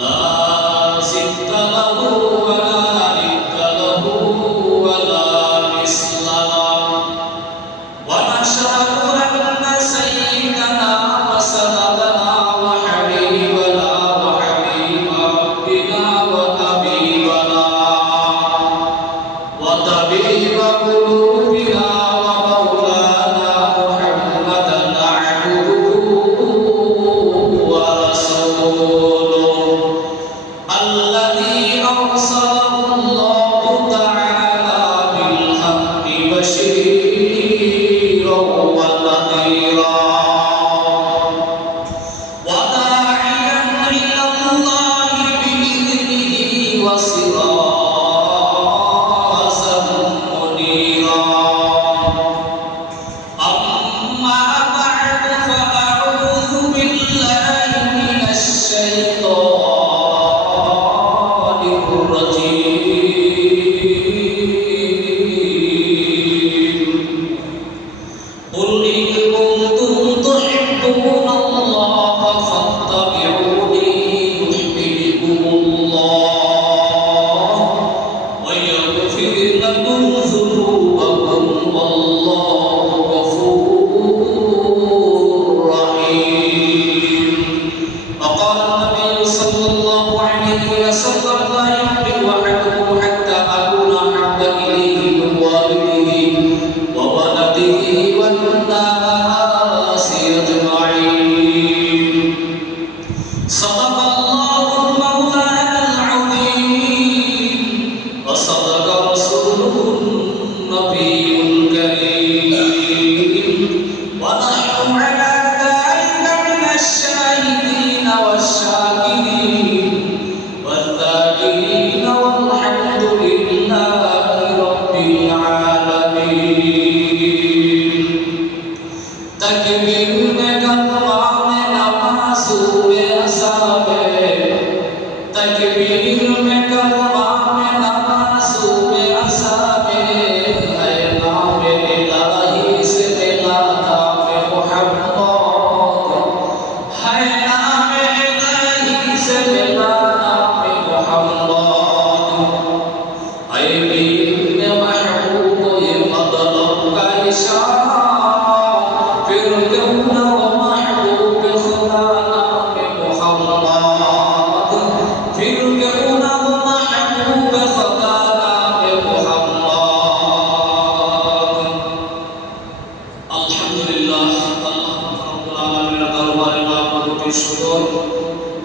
لا أجمعين صدق الله مولانا العظيم وصدق رسوله النبي الكريم ونحن على ذلك من الشاهدين والشاكرين والذاكرين والحمد لله رب العالمين تكبير में कलमा में नमाज़ में असाबे तकबीर में कलमा में नमाज़ में असाबे है नाम इलाही से मिला नाम मुहम्मद है नाम इलाही से मिला नाम मुहम्मद ऐ मीर महबूब ये मतलब का इशारा फिर क्यों न वो महबूब खुदा नाम मुहम्मद फिर क्यों न वो महबूब खुदा नाम मुहम्मद अल्हम्दुलिल्लाह अल्लाह रब्बुल आलामीन दरबारे लाख कोटी शुকর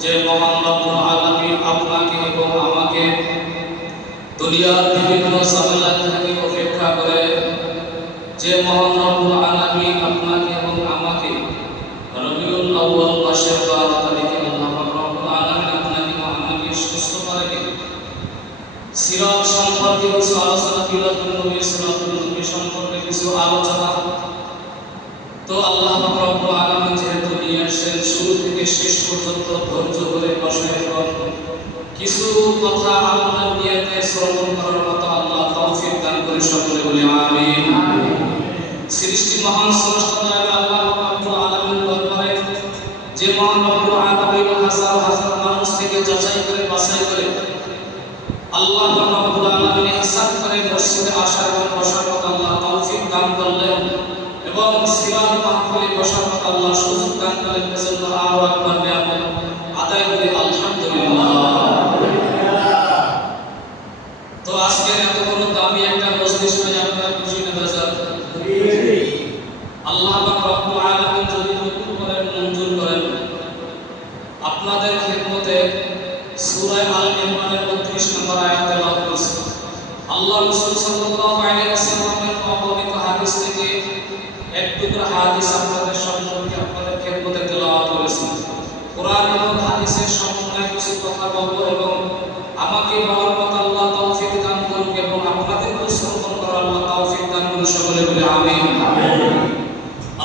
যে মহান রব্বুল আলামিন আপনাকে এবং আমাকে দুনিয়ার বিভিন্ন ঝামেলা থেকে উপেক্ষা করে যে মহান রব্বুল আলামিন আপনাকে এবং আমাকে রবিউল আউয়াল মাসের 12 তারিখে আল্লাহ রব্বুল আলামিন আপনাকে এবং আমাকে সুস্থ করে সিরাত সম্পর্কে কিছু আলোচনা মিলাদুন নবী সিরাতুন নবী সম্পর্কে কিছু আলোচনা তো আল্লাহ রব্বুল আলামিন যেহেতু নিয়ে আসেন শুরু থেকে শেষ পর্যন্ত ধৈর্য ধরে বসে এবং কিছু কথা আপনার নিয়তে শ্রবণ করার মতো আল্লাহ তৌফিক দান করে সকলে বলি আমিন সৃষ্টি মহান স্রষ্টা আল্লাহ রব্বুল আলামিন দরবারে যে মহান রব্বুল আলামিন হাজার হাজার মানুষ থেকে যাচাই করে বাছাই করে আল্লাহ রব্বুল আলামিন ইহসান করে মসজিদে আসার এবং বসার মতো আল্লাহ তৌফিক দান করলেন এবং সিরাত মাহফিলে বসার মতো আল্লাহ সুযোগ দান করলেন এজন্য আরো একবার নিয়ামত আদায় করি আলহামদুলিল্লাহ তো আজকে এত বড় দামি একটা মজলিস হয়ে আপনারা খুশি না বাজার আল্লাহ রব্বুল আলামিন যদি কবুল করেন মঞ্জুর করেন আপনাদের খিদমতে সূরা আল ইমরানের 32 নম্বর আয়াত তেলাওয়াত করছি আল্লাহ রাসূল সাল্লাল্লাহু আলাইহি ওয়াসাল্লামের অবর্ণিত হাদিস থেকে এক টুকরা হাদিস আপনাদের সম্মুখে আপনাদের খিদমতে তেলাওয়াত করেছি কোরআন এবং হাদিসের সমন্বয়ে কিছু কথা বলবো এবং আমাকে বলার মতো আল্লাহ তৌফিক দান করুন এবং আপনাদেরকে শ্রবণ করার আল্লাহ তৌফিক দান করুন সকলে বলে আমিন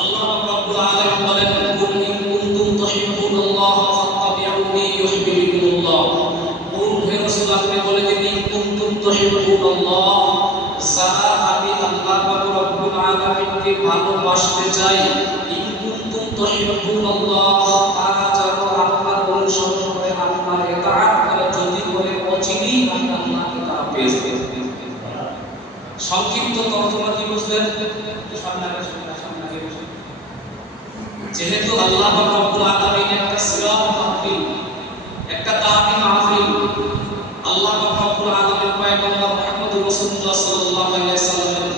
আল্লাহ রাব্বুল আলামিন বলেন কুল ইন কুনতুম তুহিব্বুনাল্লাহ ফাত্তাবিউনি ইউহিব্বুকুমুল্লাহ কুল হে রাসূল আপনি বলে দিন ইন কুনতুম তুহিব্বুনাল্লাহ যারা আমি আল্লাহ রাব্বুল আলামিনকে ভালোবাসতে চাই ইন কুনতুম তুহিব্বুনাল্লাহ তারা যেন আপনার অনুসরণ করে আপনার ইতাআত করে যদি করে অচিরেই আমি আল্লাহকে তারা পেয়ে যাবে সংক্ষিপ্ত তর্জমা কি বুঝলেন সামনে যেহেতু আল্লাহ রাব্বুল আলামিন একটা সিরাত মাহফিল একটা দাওয়াতি মাহফিল আল্লাহ রাব্বুল আলামিন পয়গম্বর মুহাম্মদ রাসূলুল্লাহ সাল্লাল্লাহু আলাইহি ওয়াসাল্লামের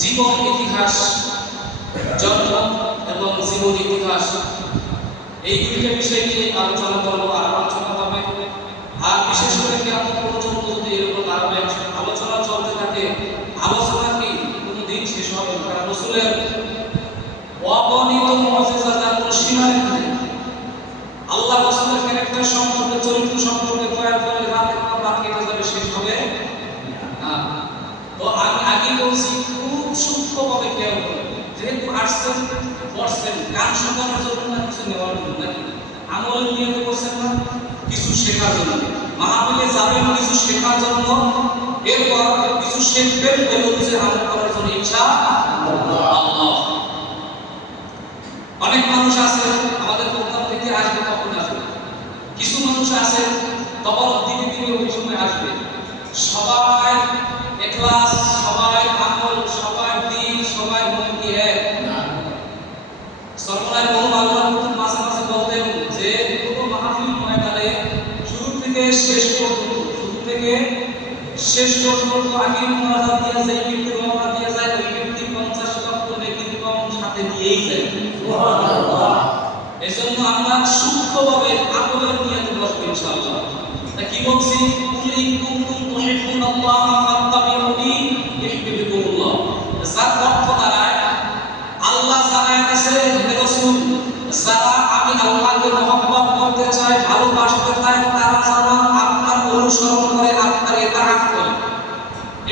জীবন ইতিহাস জন্ম এবং জীবন ইতিহাস এই দুইটা বিষয় নিয়ে আলোচনা করব আর আলোচনা হবে আর বিশেষ করে কিয়ামত পর্যন্ত যদি এরকম ধারাবাহিক আলোচনা চলতে থাকে আলোচনা কি কোনো দিন শেষ হবে না কারণ রাসূলের অগণিত মুজিজা তার কোনো সীমা নেই আল্লাহ রাসূলের ক্যারেক্টার সম্পর্কে চরিত্র সম্পর্কে বয়ান করে রাতে কেটে যাবে শেষ হবে না তো আমি আগে বলছি খুব সূক্ষ্মভাবে কেউ যেহেতু আসছেন পড়ছেন গান শোনার জন্য না কিছু নেওয়ার জন্য নাকি আমল নিয়ত করছেন না কিছু শেখার জন্য মাহফিলে যাবেন কিছু শেখার জন্য এরপর কিছু শিখবেন ওই অনুযায়ী আমল করার জন্য ইনশাআল্লাহ অনেক মানুষ আছে আমাদের প্রোগ্রাম থেকে আসবে কখন আসবে কিছু মানুষ আছে তবরত দিতে দিতে ওই সময় আসবে সবাই ইখলাস সবাই আমল সবাই দিন সবাই মন কি এক না সরকার বহু আল্লাহর নতুন মাঝে মাঝে বলতেন যে পুরো মাহফিল ময়দানে শুরু থেকে শেষ পর্যন্ত আগে মুনাজাত দিয়া যায় ব্যক্তি মুনাজাত দিয়া যায় ওই ব্যক্তি 50 লক্ষ ব্যক্তি কম সাথে দিয়েই যায় সুবহানাল্লাহ এজন্য আমরা সূক্ষ্মভাবে আমলের নিয়তে বসবো ইনশাআল্লাহ। তা কি বলছি, কুল ইন কুনতুম তুহিব্বুনাল্লাহ ফাত্তাবিউনি ইউহিব্বুকুমুল্লাহ। যার অর্থ দাঁড়ায় আল্লাহ জানায় দিয়েছে হে রাসূল, যারা আমি আল্লাহকে মহব্বত করতে চাই, ভালোবাসতে চাই, তারা যেন আপনার অনুসরণ করে, আপনার ইতাআত করে।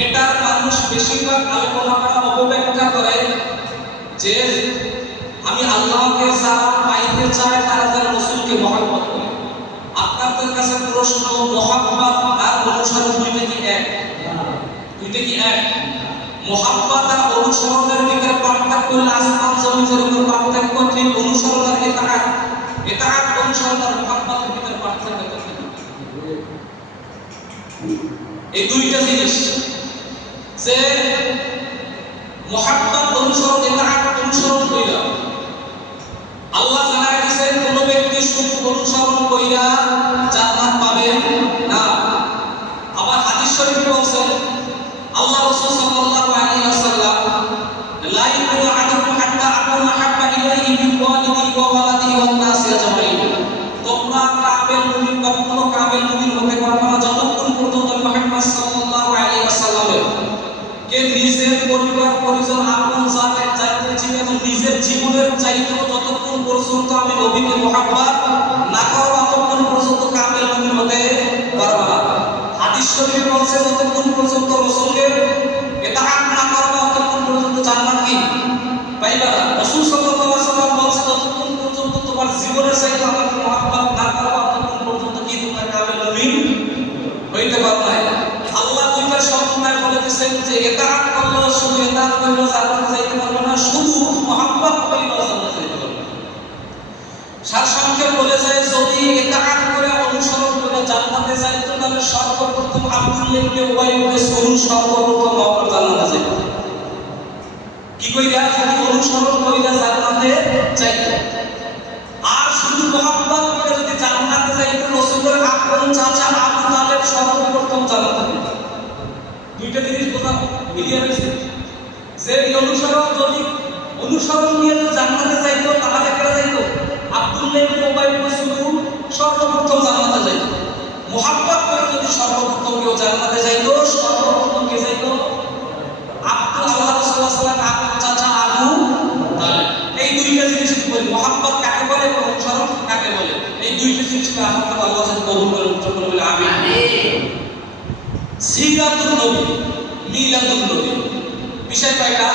এটার মানুষ বেশিরভাগ আলেমরা অপব্যাখ্যা করে যে আমি আল্লাহকে যারা পাইতে চাই তারা যেন রাসূলকে মহব্বত করে। আপনাদের কাছে প্রশ্ন, মহব্বত আর অনুসরণ দুইটা কি এক? দুইটা কি এক? মহব্বত আর অনুসরণের ভিতরে পার্থক্য হলো আসমান জমিন যেরকম পার্থক্য, ঠিক অনুসরণ আর ইতাআত, ইতাআত অনুসরণ আর মহব্বতের ভিতরে পার্থক্য থাকে। এই দুইটা জিনিস যে মহব্বত অনুসরণ, ইতাআত অনুসরণ কইরা আল্লাহ জানায় দিয়েছেন কোন ব্যক্তি শুধু অনুসরণ কইরা জান্নাত পাবে না। আবার হাদিস শরীফে বলেছেন আল্লাহ রাসূল সাল্লাল্লাহু আলাইহি ওয়াসাল্লাম, লা ইউমিনু আহাদুকুম হাত্তা আকুনা হাব্বা ইলাইহি মিন ওয়ালিদিহি ওয়া ওয়ালাদিহি ওয়ান নাসি আজমাইন। তোমরা কামেল মুমিন, কখনো কামেল মুমিন হতে পারবে না যতক্ষণ পর্যন্ত মুহাম্মদ সাল্লাল্লাহু আলাইহি ওয়াসাল্লামের কে নিজের পরিবার পরিজন আপন জাতের চাইতে জীবন নিজের জীবনের চাইতে যতক্ষণ পর্যন্ত আমি নবীকে মহব্বত না করব ততক্ষণ পর্যন্ত কামেল মুমিন হতে পারবে না। হাদিস শরীফে বলছে যতক্ষণ পর্যন্ত রাসূলের ইতাআত না করব ততক্ষণ পর্যন্ত জান্নাত কি পাইবা না। রাসূল সাল্লাল্লাহু আলাইহি ওয়াসাল্লাম বলছে যতক্ষণ পর্যন্ত তোমার জীবনের চাইতে আমাকে মহব্বত না করব ততক্ষণ পর্যন্ত কি তোমরা কামেল মুমিন হইতে পারবে না। আল্লাহ দুইটা শব্দটাই বলে দিয়েছেন যে ইতাআত করলে শুধু ইতাআত করলে জান্নাতে যাইতে পারবে না, শুধু মহব্বত করলে জান্নাতে যাইতে পারবে না। সারসংক্ষেপে বলে যায় যদি ইতাআত করে অনুসরণ করে জান্নাতে যাইতো তাহলে সর্বপ্রথম আব্দুল্লাহ ইবনে উবাই ইবনে সালুল সর্বপ্রথম জান্নাতে যাইতো। কি কইরা যদি অনুসরণ কইরা জান্নাতে যাইতো, আর শুধু মহব্বত করে যদি জান্নাতে যাইতো রাসূলের আপন চাচা আবু তালেব সর্বপ্রথম জান্নাতে যেত। দুইটা জিনিস বোঝা ক্লিয়ার হইছে যে যদি অনুসরণ নিয়ে জান্নাতে যাইতো তাহলে কেন যাইতো? আব্দুল্লাহ ইবনে উবাই ইবনে সালুল সর্বপ্রথম জান্নাতে যাইতো। মহব্বত করে যদি সর্বপ্রথম কেউ জান্নাতে যাইতো, সর্বপ্রথম কে যাইতো? আল্লাহ রাসূল সাল্লাল্লাহু আলাইহি ওয়াসাল্লাম আপন চাচা আবু তালেব। এই দুইটা জিনিস বলি, মহব্বত কাকে বলে এবং অনুসরণ কাকে বলে। এই দুইটা জিনিসকে আমাদের আল্লাহ যেন কবুল করে, উত্তর করে বলে আমিন। সিরাতুন নবী, মিলাদুন নবী, বিষয় কয়টা?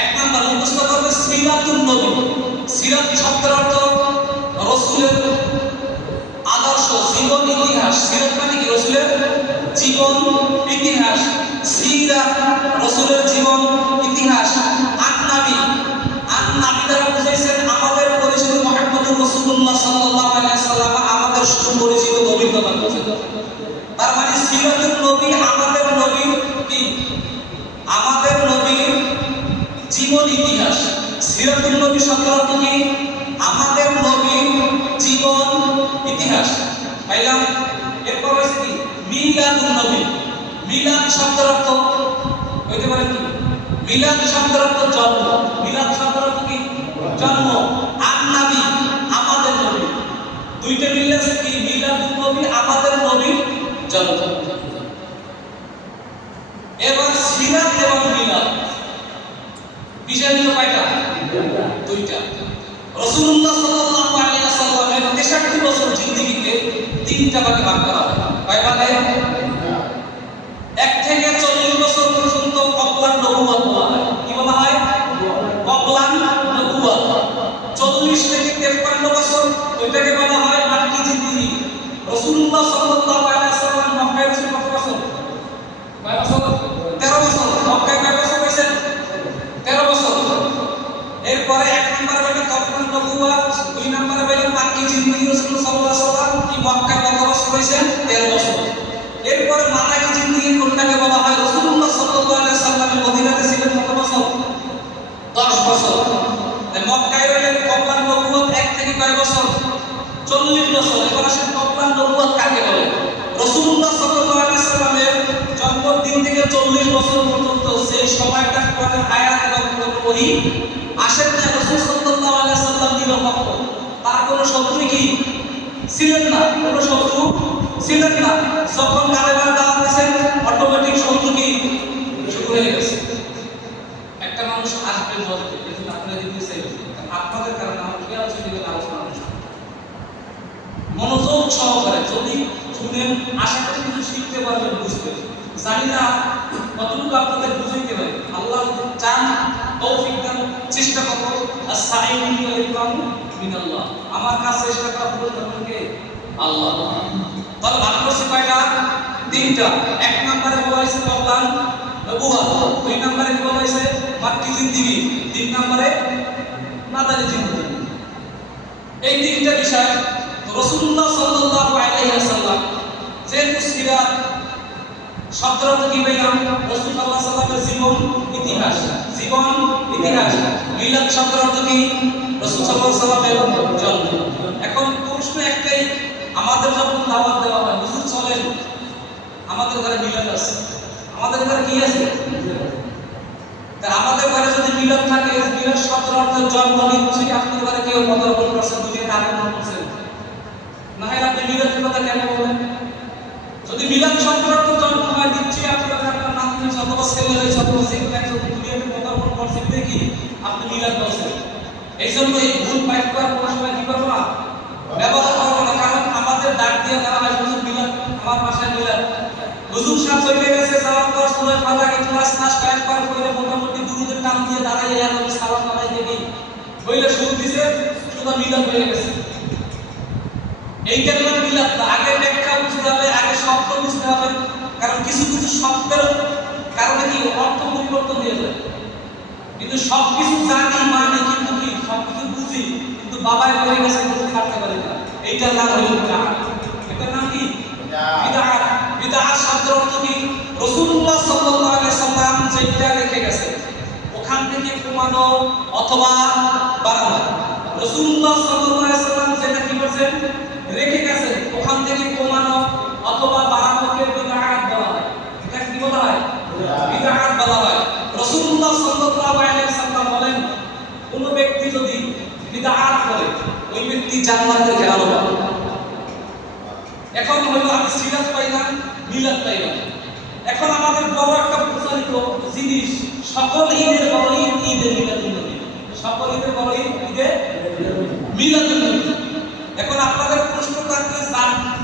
এক নাম্বার মুখস্থ করবে সিরাতুন নবী। সিরাত শব্দের অর্থ রাসূলের আদর্শ, জীবন, ইতিহাস। সিরাত মানে কি? রাসূলের জীবন, ইতিহাস। সিরাত রাসূলের জীবন, ইতিহাস। আন-নবী, আন-নবী দ্বারা বুঝাইছেন আমাদের পরিচিত মুহাম্মদুর রাসূলুল্লাহ সাল্লাল্লাহু আলাইহি ওয়াসাল্লাম, আমাদের সুপরিচিত নবীর কথা বলছেন। তার মানে সিরাতুন নবী আমাদের নবীর কি? আমাদের নবীর জীবন, ইতিহাস। সিরাতুন নবী শব্দের অর্থ কি? আমাদের নবীর জীবন, ইতিহাস। পাইলাম? এরপর হইছে কি? মিলাদুন নবী। মিলাদ শব্দের অর্থ হইতে পারে কি? মিলাদ শব্দের অর্থ জন্ম। মিলাদ শব্দের অর্থ কি? জন্ম। আন-নবী আমাদের নবী। দুইটা মিলে কি? মিলাদুন নবী আমাদের নবীর জন্ম। এবার সিরাত এবং মিলাদ বিষয় হলো কয়টা? দুইটা। রাসূলুল্লাহ সাল্লাল্লাহু আলাইহি ওয়াসাল্লামের 63 বছর জিন্দেগিতে তিনটা ভাগে ভাগ করা হয়। কয় ভাগে? 1 থেকে 40 বছর পর্যন্ত কবলান নবুয়ত বলা হয়। কি বলা হয়? কবলান নবুয়ত। 40 থেকে 53 বছর ওইটাকে বলা হয় মাক্কি জিন্দেগি। রাসূলুল্লাহ সাল্লাল্লাহু আলাইহি ওয়াসাল্লাম মক্কায় ছিলেন কত বছর? কয় বছর? 13 বছর। মক্কায় কয় বছর হইছেন? 13 বছর। এরপরে এক নম্বরে হইল কবলান নবুয়ত, দুই নম্বরে হইল মাক্কি জিন্দেগি। রাসূলুল্লাহ সাল্লাল্লাহু আলাইহি ওয়াসাল্লাম কি মক্কায় কত বছর হইছেন? 13 বছর। এরপরে মাদানী জিন্দেগি কোনটাকে বলা হয়? রাসূলুল্লাহ সাল্লাল্লাহু আলাইহি ওয়াসাল্লাম মদিনাতে ছিলেন কত বছর? 10 বছর। মক্কায় রইলেন কবলান নবুয়ত 1 থেকে কয় বছর? 40 বছর। এবার আসেন কবলান নবুয়ত কাকে বলে? রাসূলুল্লাহ সাল্লাল্লাহু আলাইহি ওয়াসাল্লামের জন্মদিন থেকে 40 বছর পর্যন্ত সেই সময়টা কোরআনের আয়াত এবং ওহী আসেন না। রাসূল সাল্লাল্লাহু আলাইহি ওয়াসাল্লাম দিল কখন? কোনো শত্রু কি ছিলেন না, কোনো শত্রু ছিলেন না। যখন কালেমার দাওয়াত দিয়েছেন অটোমেটিক শত্রু কি শুরু হয়ে গেছে। একটা মানুষ আসবে বলতে কিন্তু আপনারা দিতে চাইবেন, আপনাদের কারণে আমার খেয়াল চলে গেল আলোচনা মনোযোগ সহকারে যদি শুনেন আশা করি কিছু শিখতে পারবেন, বুঝতে। জানি না কতটুকু আপনাদের বুঝাইতে পারি, আল্লাহ চান তৌফিক দান, চেষ্টা করব। আস-সাঈদু মিনাল্লাহ, আমার কাছে চেষ্টা করা পুরো কে আল্লাহ। তাহলে ভাগ করছে কয়টা? তিনটা। এক নম্বরে বলা হয়েছে কল্যাণ নবুয়ত, দুই নম্বরে কি বলা হয়েছে মাক্কি জিন্দেগি, তিন নম্বরে মাদানী জিন্দেগি। এই তিনটা বিষয় রাসূলুল্লাহ সাল্লাল্লাহু আলাইহি ওয়াসাল্লাম যেহেতু সিরাত শব্দের অর্থ কি বললাম? রাসূলুল্লাহ সাল্লাল্লাহু আলাইহি ওয়াসাল্লামের জীবন ইতিহাস, জীবন ইতিহাস। মিলাদ শব্দের অর্থ কি? রাসূল সাল্লাল্লাহু আলাইহি ওয়াসাল্লামের জন্ম। এখন প্রশ্ন একটাই, আমাদের যখন দাওয়াত দেওয়া হয় হুজুর চলেন আমাদের ঘরে মিলাদ আছে, আমাদের ঘরে কি আছে? তা আমাদের ঘরে যদি মিলাদ থাকে, মিলাদ শব্দের অর্থ জন্ম নিশ্চয়ই আপনাদের ঘরে কেউ পদার্পণ করছেন, দুনিয়াতে আগমন করছেন, না হয় আপনি মিলাদের কথা কেন বলেন? যদি মিলাদ শব্দের অর্থ জন্ম হয় নিশ্চয়ই আপনাদের ঘরে আপনার নাম হয়েছে অথবা ছেলে হয়েছে অথবা যেগুলো একজন দুনিয়াতে পদার্পণ করছে দেখি আপনি মিলাদ বলছেন। এই জন্য এই ভুল বাক্য আর কোনো সময় কি করবো না, ব্যবহার করবো না। কারণ আমাদের ডাক দিয়ে দেওয়া হয় হুজুর মিলাদ, আমার বাসায় মিলাদ, হুজুর সাহেব চলে গেছে, যাওয়ার পর সূরা ফালাক ইখলাস নাস কয়েকবার পড়ে মোটামুটি দুরুদের টান দিয়ে দাঁড়ায় ইয়া নবী সালাম আলাইহি দেখি বইলে শুরু দিছে, শুধু মিলাদ হয়ে গেছে। এইটা হলো মিলাদ না। আগে ব্যাখ্যা বুঝতে হবে, আগে শব্দ বুঝতে হবে, কারণ কিছু কিছু শব্দের কারণে কি অর্থ পরিবর্তন হয়ে যায়। কিন্তু সবকিছু জানি মানে কিন্তু কি সবকিছু বুঝি, কিন্তু বাবাই বলে গেছে বুঝতে পারতে পারি না। এইটার নাম হলো বিদআত। এটার নাম কি? বিদআত। বিদআত শব্দের অর্থ কি? রাসূলুল্লাহ সাল্লাল্লাহু আলাইহি ওয়াসাল্লাম যেটা রেখে গেছে ওখান থেকে কমানো অথবা বাড়ানো। রাসূলুল্লাহ সাল্লাল্লাহু আলাইহি ওয়াসাল্লাম যেটা কি করেছেন রেখে গেছেন ওখান থেকে কমানো অথবা বাড়ানোকে বিদআত বলা হয়। এটা কি বলা হয়? বিদআত বলা হয়। রাসূলুল্লাহ সাল্লাল্লাহু আলাইহি ওয়াসাল্লাম বলেন, কোন ব্যক্তি যদি বিদআত করে ওই ব্যক্তি জান্নাতের ঘেরানো পাবে। এখন হলো আমি সিরাত পাইলাম, মিলাদ পাইলাম। এখন আমাদের বড় একটা প্রচলিত জিনিস, সকল ঈদের বড় ঈদ ঈদে মিলাদুন্নবী, সকল ঈদের বড় ঈদ ঈদে মিলাদুন্নবী। এখন আপনাদের প্রশ্ন থাকলে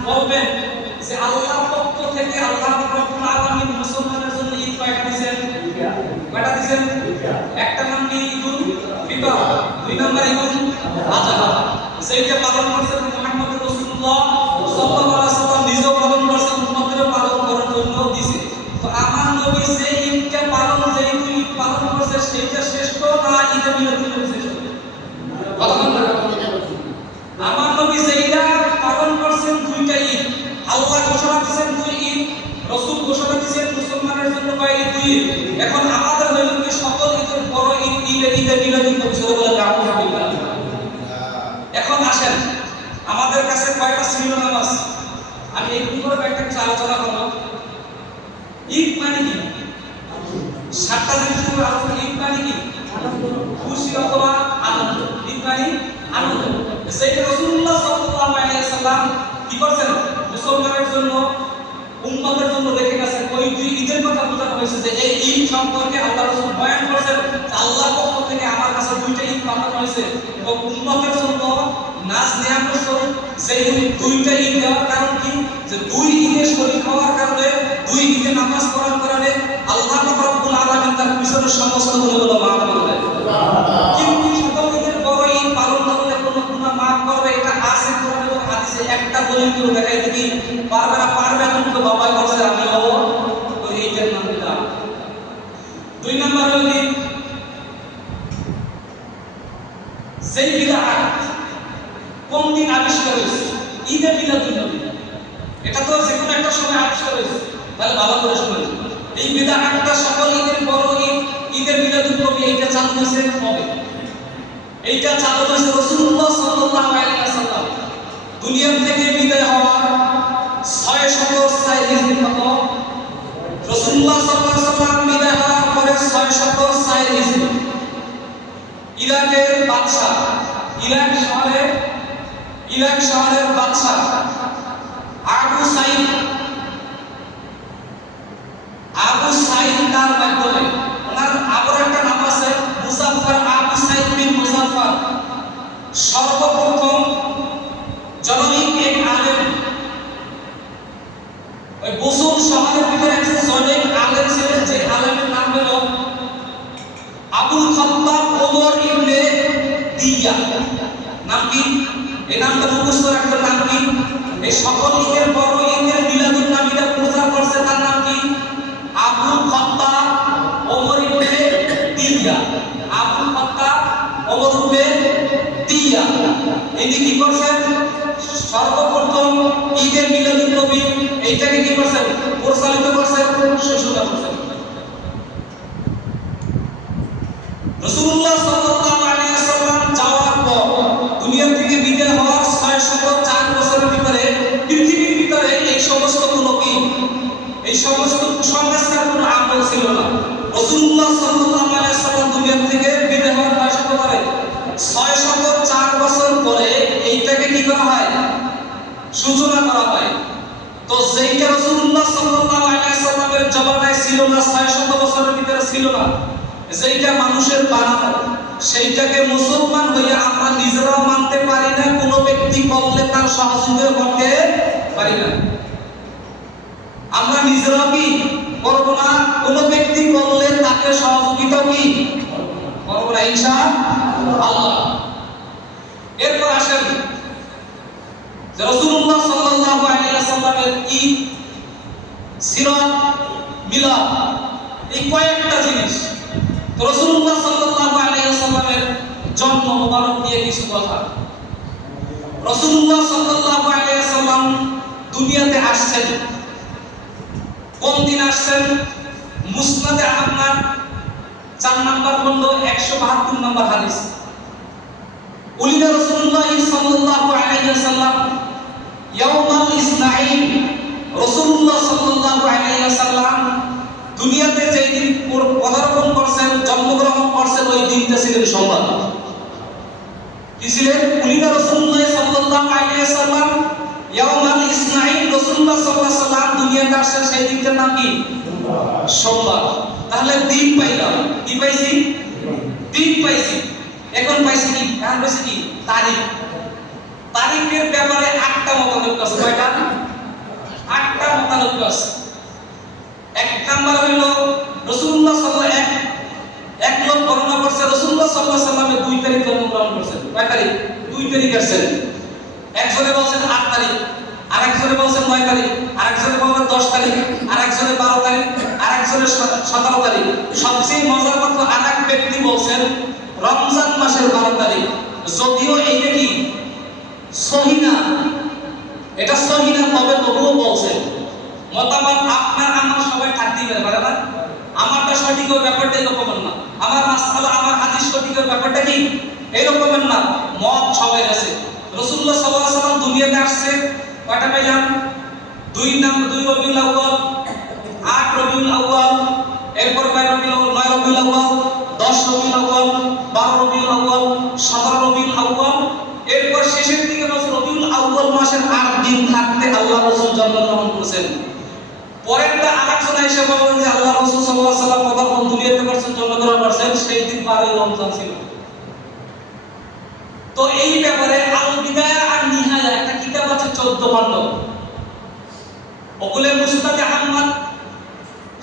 বলবেন যে আল্লাহর পক্ষ থেকে আল্লাহ রাব্বুল আলামিন মুসলমানের জন্য ঈদ কয়টা দিয়েছেন? কয়টা দিয়েছেন? একটা নাম কি ঈদুল ফিতর, দুই নম্বর ঈদুল আযহা। সেইটা পালন করেছেন মুহাম্মদ রাসূলুল্লাহ সাল্লাল্লাহু আলাইহি ওয়াসাল্লাম, নিজেও পালন করেছেন, উম্মতদের পালন করার জন্য দিয়েছে। তো আমার নবী যে ঈদটা পালন, যে ঈদ পালন করেছে সেইটা শ্রেষ্ঠ না ঈদে মিলাদুন্নবী শ্রেষ্ঠ? কথা বলেন। আমার নবী যেটা পালন করেছেন দুইটা ঈদ, আল্লাহ ঘোষণা দিয়েছেন দুই ঈদ, রাসূল ঘোষণা দিয়েছেন মুসলমানের জন্য কয় ঈদ? দুই ঈদ। এখন আমাদের হইল কি সকল ঈদের বড় ঈদ ঈদে মিলাদুন্নবী বলে আলহামদুলিল্লাহ। এখন আসেন আমাদের কাছে কয়টা শিরোনাম আছে, আমি এই পুরো একটা কিছু আলোচনা করব। ঈদ মানে কি? সাতটা জিনিস আলোচনা। ঈদ মানে কি? খুশি অথবা আনন্দ। ঈদ মানে আনন্দ। সেইটা রাসূলুল্লাহ সাল্লাল্লাহু আলাইহি ওয়াসাল্লাম কি করেছেন মুসলমানের জন্য, উম্মতের জন্য রেখে গেছেন। ওই দুই ঈদের কথা বোঝানো হয়েছে যে এই ঈদ সম্পর্কে আল্লাহ রাসূল বয়ান করেছেন যে আল্লাহর পক্ষ থেকে আমার কাছে দুইটা ঈদ পাঠানো হয়েছে এবং উম্মতের জন্য নাজ নিয়ামত স্বরূপ সেই দুইটা ঈদ দেওয়ার কারণ কি? যে দুই ঈদে শরীক হওয়ার কারণে, দুই ঈদে নামাজ পড়ার কারণে আল্লাহ রাব্বুল আলামিন তার পিছনের সমস্ত গুনাহগুলো মাফ করে দেন। কিন্তু সকল ঈদের বড় ঈদ পালন করলে কোনো গুনাহ মাফ করবে এটা আছে কোরআন এবং হাদিসে। একটা দলিল করে দেখাই দেখি, পারবে না? পারবে। কিন্তু বাবাই বলছে আমিও ওই ঈদের নাম দিলাম। দুই নম্বর হলো কি? সেই বিদআত কোন দিন আবিষ্কার হয়েছে? ঈদে মিলাদুন্নবী। এটা তো যে কোনো একটা সময় আবিষ্কার হয়েছে, তাহলে ভালো করে শুনুন। এই বিদআতটা সকল ঈদের বড় ঈদ ঈদে মিলাদুন্নবী এইটা চালু হয়েছে কবে? এইটা চালু হয়েছে রাসূলুল্লাহ সাল্লাল্লাহু আলাইহি ওয়াসাল্লাম দুনিয়া থেকে বিদায় হওয়ার 604 হিজরি কত? রাসূলুল্লাহ সাল্লাল্লাহু আলাইহি ওয়াসাল্লাম বিদায় হওয়ার পরে 604 হিজরি ইরাকের বাদশা, ইরাক শহরে ইরাক শহরের বাদশা আবু সাইদ তার মাধ্যমে ওনার আবার একটা নাম আছে মুজাফফর, আবু সাইদ বিন মুজাফফর সর্বপ্রথম জনৈক এক আলেম, ওই বসুল শহরের ভিতরে একজন জনৈক আলেম ছিলেন, যে আলেমের নাম হলো আবুল খাত্তাব ওমর ইবনে দিয়া। নাম কি? এই নামটা মুখস্থ রাখতে, নাম কি? এই সকল ঈদের বড় ঈদের মিলাদুন নবীটা প্রচার করছে, তার নাম কি? আবুল খাত্তাব ওমর ইবনে দিয়া। আবুল খাত্তাব ওমর ইবনে দিয়া ইনি কি করছেন? সর্বপ্রথম ঈদের মিলাদুন নবী এইটাকে কি করছেন? পরিচালিত করছেন, সূচনা করছেন। রাসূলুল্লাহ সাল্লাল্লাহু আলাইহি ওয়াসাল্লাম যাওয়ার পর দুনিয়া থেকে বিদায় হওয়ার 604 বছরের ভিতরে পৃথিবীর ভিতরে এই সমস্ত কোনো কি, এই সমস্ত কুসংস্কার কোনো আমল ছিল না। রাসূলুল্লাহ সাল্লাল্লাহু আলাইহি ওয়াসাল্লাম দুনিয়া থেকে বিদায় হওয়ার 604 বছর পরে এইটাকে কি করা হয়? সূচনা করা হয়। তো যেইটা রাসূলুল্লাহ সাল্লাল্লাহু আলাইহি ওয়াসাল্লামের জমানায় ছিল না, 600 বছরের ভিতরে ছিল না, যেইটা মানুষের বানানো, সেইটাকে মুসলমান হইয়া আমরা নিজেরাও মানতে পারি না, কোনো ব্যক্তি করলে তার সহযোগিতা করতে পারি না। আমরা নিজেরাও কি করব না, কোনো ব্যক্তি করলে তাকে সহযোগিতা কি করব না ইনশাআল্লাহ। এরপর আসেন যে রাসূলুল্লাহ সাল্লাল্লাহু আলাইহি ওয়াসাল্লামের ঈদ, সিরাত, মিলাদ, এই কয়েকটা জিনিস। তো রাসূলুল্লাহ সাল্লাল্লাহু আলাইহি ওয়াসাল্লামের জন্ম মুবারক নিয়ে কিছু কথা। রাসূলুল্লাহ সাল্লাল্লাহু আলাইহি ওয়াসাল্লাম দুনিয়াতে আসছেন কোন দিন আসছেন? মুসনাদে আহমদ 4 নম্বর খণ্ড 172 নম্বর হাদিস। উলিদা রাসূলুল্লাহ সাল্লাল্লাহু আলাইহি ওয়াসাল্লাম ইয়াউমাল ইসনাইন। রাসূলুল্লাহ সাল্লাল্লাহু আলাইহি ওয়াসাল্লাম দুনিয়াতে যেই দিন পদার্পণ করছেন, জন্মগ্রহণ করছেন, ওই দিনটা ছিলেন সোমবার। কি ছিলেন? উলিদা রাসূলুল্লাহ সাল্লাল্লাহু আলাইহি ওয়াসাল্লাম ইয়াউমাল ইসনাইন। রাসূলুল্লাহ সাল্লাল্লাহু আলাইহি ওয়াসাল্লাম দুনিয়াতে আসছেন, সেই দিনটার নাম কি? সোমবার। তাহলে দিন পাইলাম, কি পাইছি? দিন পাইছি। এখন পাইছি কি? এখন পাইছি কি? তারিখ। তারিখের ব্যাপারে 8টা মতামত আছে। কয়টা? 8টা মতামত আছে। এক নাম্বার হলো রাসূলুল্লাহ সাল্লাল্লাহু আলাইহি ওয়াসাল্লাম এক লোক বর্ণনা করছে রাসূলুল্লাহ সাল্লাল্লাহু আলাইহি ওয়াসাল্লাম 2 তারিখ জন্মগ্রহণ করেছেন। কয় তারিখ? 2 তারিখ আসছেন। একজনে বলেন 8 তারিখ, আরেকজনে বলেন 9 তারিখ, আরেকজনে বলেন 10 তারিখ, আরেকজনে 12 তারিখ, আরেকজনে 17 তারিখ। সবচেয়ে মজার কথা, আরেক ব্যক্তি বলেন রমজান মাসের 12 তারিখ। যদিও এইটা কি সহিহ না, এটা সহিহ না, তবে তবুও বলছেন। মতামত আপনার আমার সবাই থাকতেই পারে না। আমারটা সঠিক হবে ব্যাপারটা এরকম না, আমার মাসআলা আমার হাদিস সঠিক হবে ব্যাপারটা কি এরকম না। মত সবাই আছে। রাসূলুল্লাহ সাল্লাল্লাহু আলাইহি ওয়াসাল্লাম দুনিয়াতে আসছে কয়টা পাইলাম? 2 রবিউল আউয়াল, 8 রবিউল আউয়াল, এরপর 9 রবিউল আউয়াল, 10 রবিউল আউয়াল, 12 রবিউল আউয়াল, 17 রবিউল আউয়াল। এরপর শেষের দিকে রবিউল আউয়াল মাসের 8 দিন থাকতে আল্লাহ রাসূল জন্মগ্রহণ করেছেন। পরেরটা আরেকজন এসে বললেন যে আল্লাহ রাসূল সাল্লাল্লাহু আলাইহি ওয়াসাল্লাম পদার্পণ দুনিয়াতে করছেন, জন্মগ্রহণ করছেন, সেই দিন 12ই রমজান ছিল। তো এই ব্যাপারে আল বিদায়া আর নিহায়া একটা কিতাব আছে 14 খণ্ড, ওগুলো মুসনাদে আহমদ,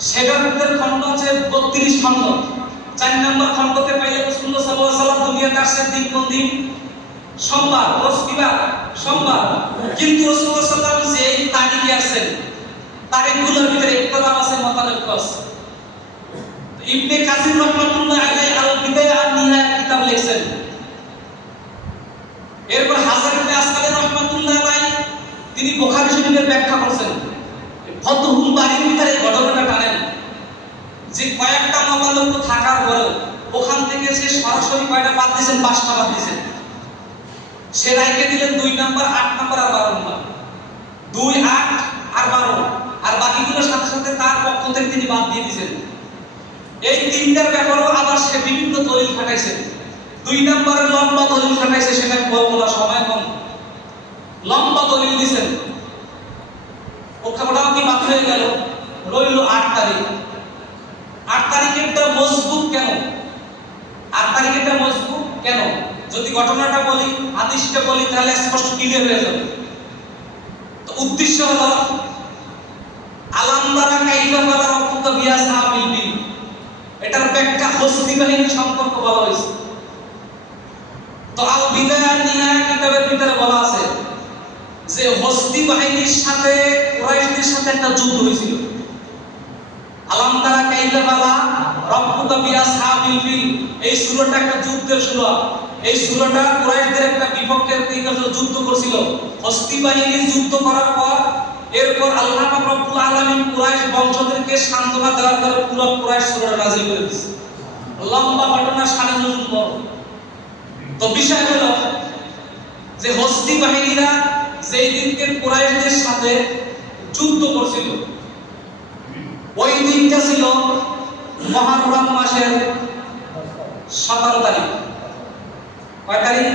সেটার ভিতরে খণ্ড আছে 32 খণ্ড। 4 নম্বর খণ্ডতে পাইলে রাসূলুল্লাহ সাল্লাল্লাহু আলাইহি ওয়াসাল্লাম দুনিয়াতে আসছেন দিন কোন দিন? সোমবার। বৃহস্পতিবার, সোমবার। কিন্তু রাসূলুল্লাহ সাল্লাল্লাহু আলাইহি ওয়াসাল্লাম যে তারিখে আসছেন, তারিখগুলোর ভিতরে ইখতিলাফ আছে, মতানৈক্য আছে। ইবনে কাসির রাহমাতুল্লাহ আলাইহি আল বিদায়া আর নিহায়া কিতাব লিখছেন। এরপর হাসান ইবনে আসকালী রাহমাতুল্লাহ আলাইহি তিনি বুখারী শরীফের ব্যাখ্যা করেছেন। ফতহুল বারীর ভিতরে ঘটনাটা টানেন যে কয়েকটা মতানৈক্য থাকার পরেও ওখান থেকে সে সরাসরি কয়টা বাদ দিয়েছেন? 5টা বাদ দিয়েছেন। সে রাইকে দিলেন 2 নাম্বার, 8 নাম্বার আর 12 নাম্বার। 2, 8 আর 12, আর বাকিগুলোর সাথে সাথে তার পক্ষ থেকে তিনি বাদ দিয়ে দিয়েছেন। এই তিনটার ব্যাপারেও আবার সে বিভিন্ন দলিল খাটাইছে। 2 নম্বরের লম্বা দলিল খাটাইছে, সেটা বলবো না, সময় কম। 8 তারিখ। 8 তারিখেরটা মজবুত কেন? 8 তারিখেরটা মজবুত কেন? যদি ঘটনাটা বলি, হাদিসটা বলি, তাহলে স্পষ্ট ক্লিয়ার হয়ে যাবে। তো উদ্দেশ্য হলো আলামদারা কাইফা ফালা রাব্বুকা বিআসহাবিল ফিল, এটার ব্যাখ্যা হস্তি বাহিনীর সম্পর্ক বলা হয়েছে। তো আল বিদায়া আন নিহায়া কিতাবের ভিতরে বলা আছে যে হস্তি বাহিনীর সাথে কুরাইশদের সাথে একটা যুদ্ধ হয়েছিল। আলাম তারা কাইফা ফালা রাব্বুকা বিআসহাবিল ফিল, এই সূরাটা একটা যুদ্ধের সূরা। এই সূরাটা কুরাইশদের একটা বিপক্ষে যুদ্ধ করছিল। হস্তি বাহিনী যুদ্ধ করার পর এরপর আল্লাহ পাক রব্বুল আলামিন কুরাইশ বংশধরকে সান্ত্বনা দেওয়ার পর পুরো কুরাইশ সূরা নাযিল করে দিয়েছে। লম্বা ঘটনা, সাড়ে নজুল বড়। তো বিষয় হলো যে হস্তি বাহিনীরা যেই দিনকে কুরাইশদের সাথে যুদ্ধ করছিল, ওই দিনটা ছিল মুহররম মাসের 17 তারিখ। কয় তারিখ?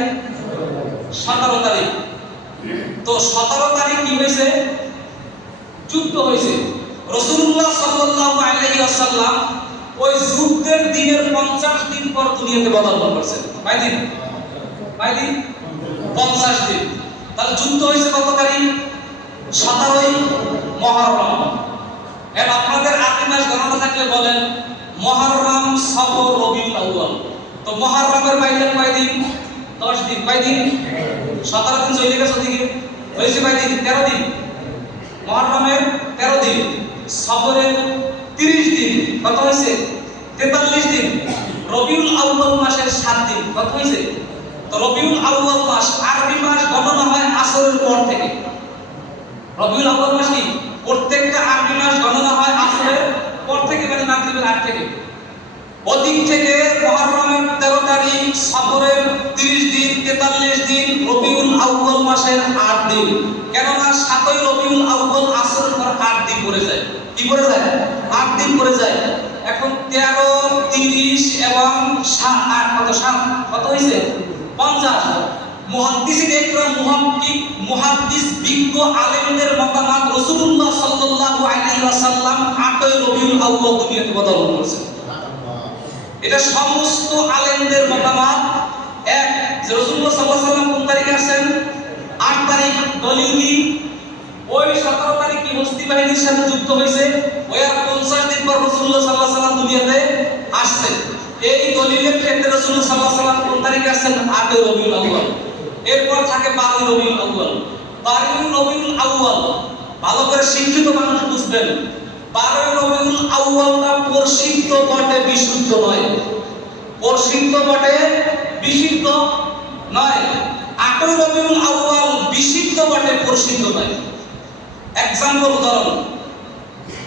17 তারিখ। তো 17 তারিখ কি হয়েছে? যুদ্ধ হয়েছে। রাসূলুল্লাহ সাল্লাল্লাহু আলাইহি ওয়াসাল্লাম ওই যুদ্ধের দিনের 50 দিন পর দুনিয়াতে পদার্পণ করেছেন। কয় দিন? 50 দিন। তাহলে যুদ্ধ হয়েছে কত তারিখ? 17ই মুহররম। এর আপনাদের আরবি মাস গণনা থাকলে বলেন মুহররম, সফর, রবিউল আউয়াল। তো মুহররমের পাইলেন কয় দিন? 10 দিন। কয় দিন? 17 দিন চলে গেছে ওদিকে। হয়েছে কয় দিন? 13 দিন। মুহররমের 13 দিন, সফরের 30 দিন। কত হয়েছে? 43 দিন। রবিউল আউয়াল মাসের 7 দিন। কত হয়েছে? তো রবিউল আউয়াল মাস, আরবি মাস গণনা হয় আসরের পর থেকে। রবিউল আউয়াল মাস কি? প্রত্যেকটা আরবি মাস গণনা হয় আসরের পর থেকে, মানে মাগরিবের আগ থেকে। ওদিক থেকে মুহররমের 13 তারিখ, সফরের 30 দিন, 43 দিন, রবিউল আউয়াল মাসের 8 দিন। কেননা 7ই রবিউল আউয়াল আসরের পর 8 দিন পড়ে যায়। কি পড়ে যায়? 8 দিন পড়ে যায়। এখন 13, 30 এবং 8 কত? 7 কত হইছে? 50। মুহাদ্দিসিন একরাম, মুহাদ্দিস বিজ্ঞ আলেমদের মতামত রাসূলুল্লাহ সাল্লাল্লাহু আলাইহি ওয়াসাল্লাম 8ই রবিউল আউয়াল দুনিয়াতে পদার্পণ করেছেন। এটা সমস্ত আলেমদের মতামত এক, যে রাসূলুল্লাহ সাল্লাল্লাহু আলাইহি ওয়াসাল্লাম কোন তারিখে আসেন? 8 তারিখ। দলিল কি? ওই 17 তারিখ কি হস্তি বাহিনীর সাথে যুদ্ধ হয়েছে, ওই আর 50 দিন পর রাসূলুল্লাহ সাল্লাল্লাহু আলাইহি ওয়াসাল্লাম দুনিয়াতে আসছেন। এই দলিলের ক্ষেত্রে রাসূলুল্লাহ সাল্লাল্লাহু আলাইহি ওয়াসাল্লাম কোন তারিখে আসছেন? 8 রবিউল আউয়াল। এরপর থাকে 12 রবিউল আউয়াল। 12 রবিউল আউয়াল ভালো করে শিক্ষিত মানুষ বুঝবেন, 12 রবিউল আউয়ালটা প্রসিদ্ধ বটে, বিশুদ্ধ নয়। প্রসিদ্ধ বটে, বিশুদ্ধ নয়। 8 রবিউল আউয়াল বিশুদ্ধ বটে, প্রসিদ্ধ নয়। एग्जांपल उदाहरण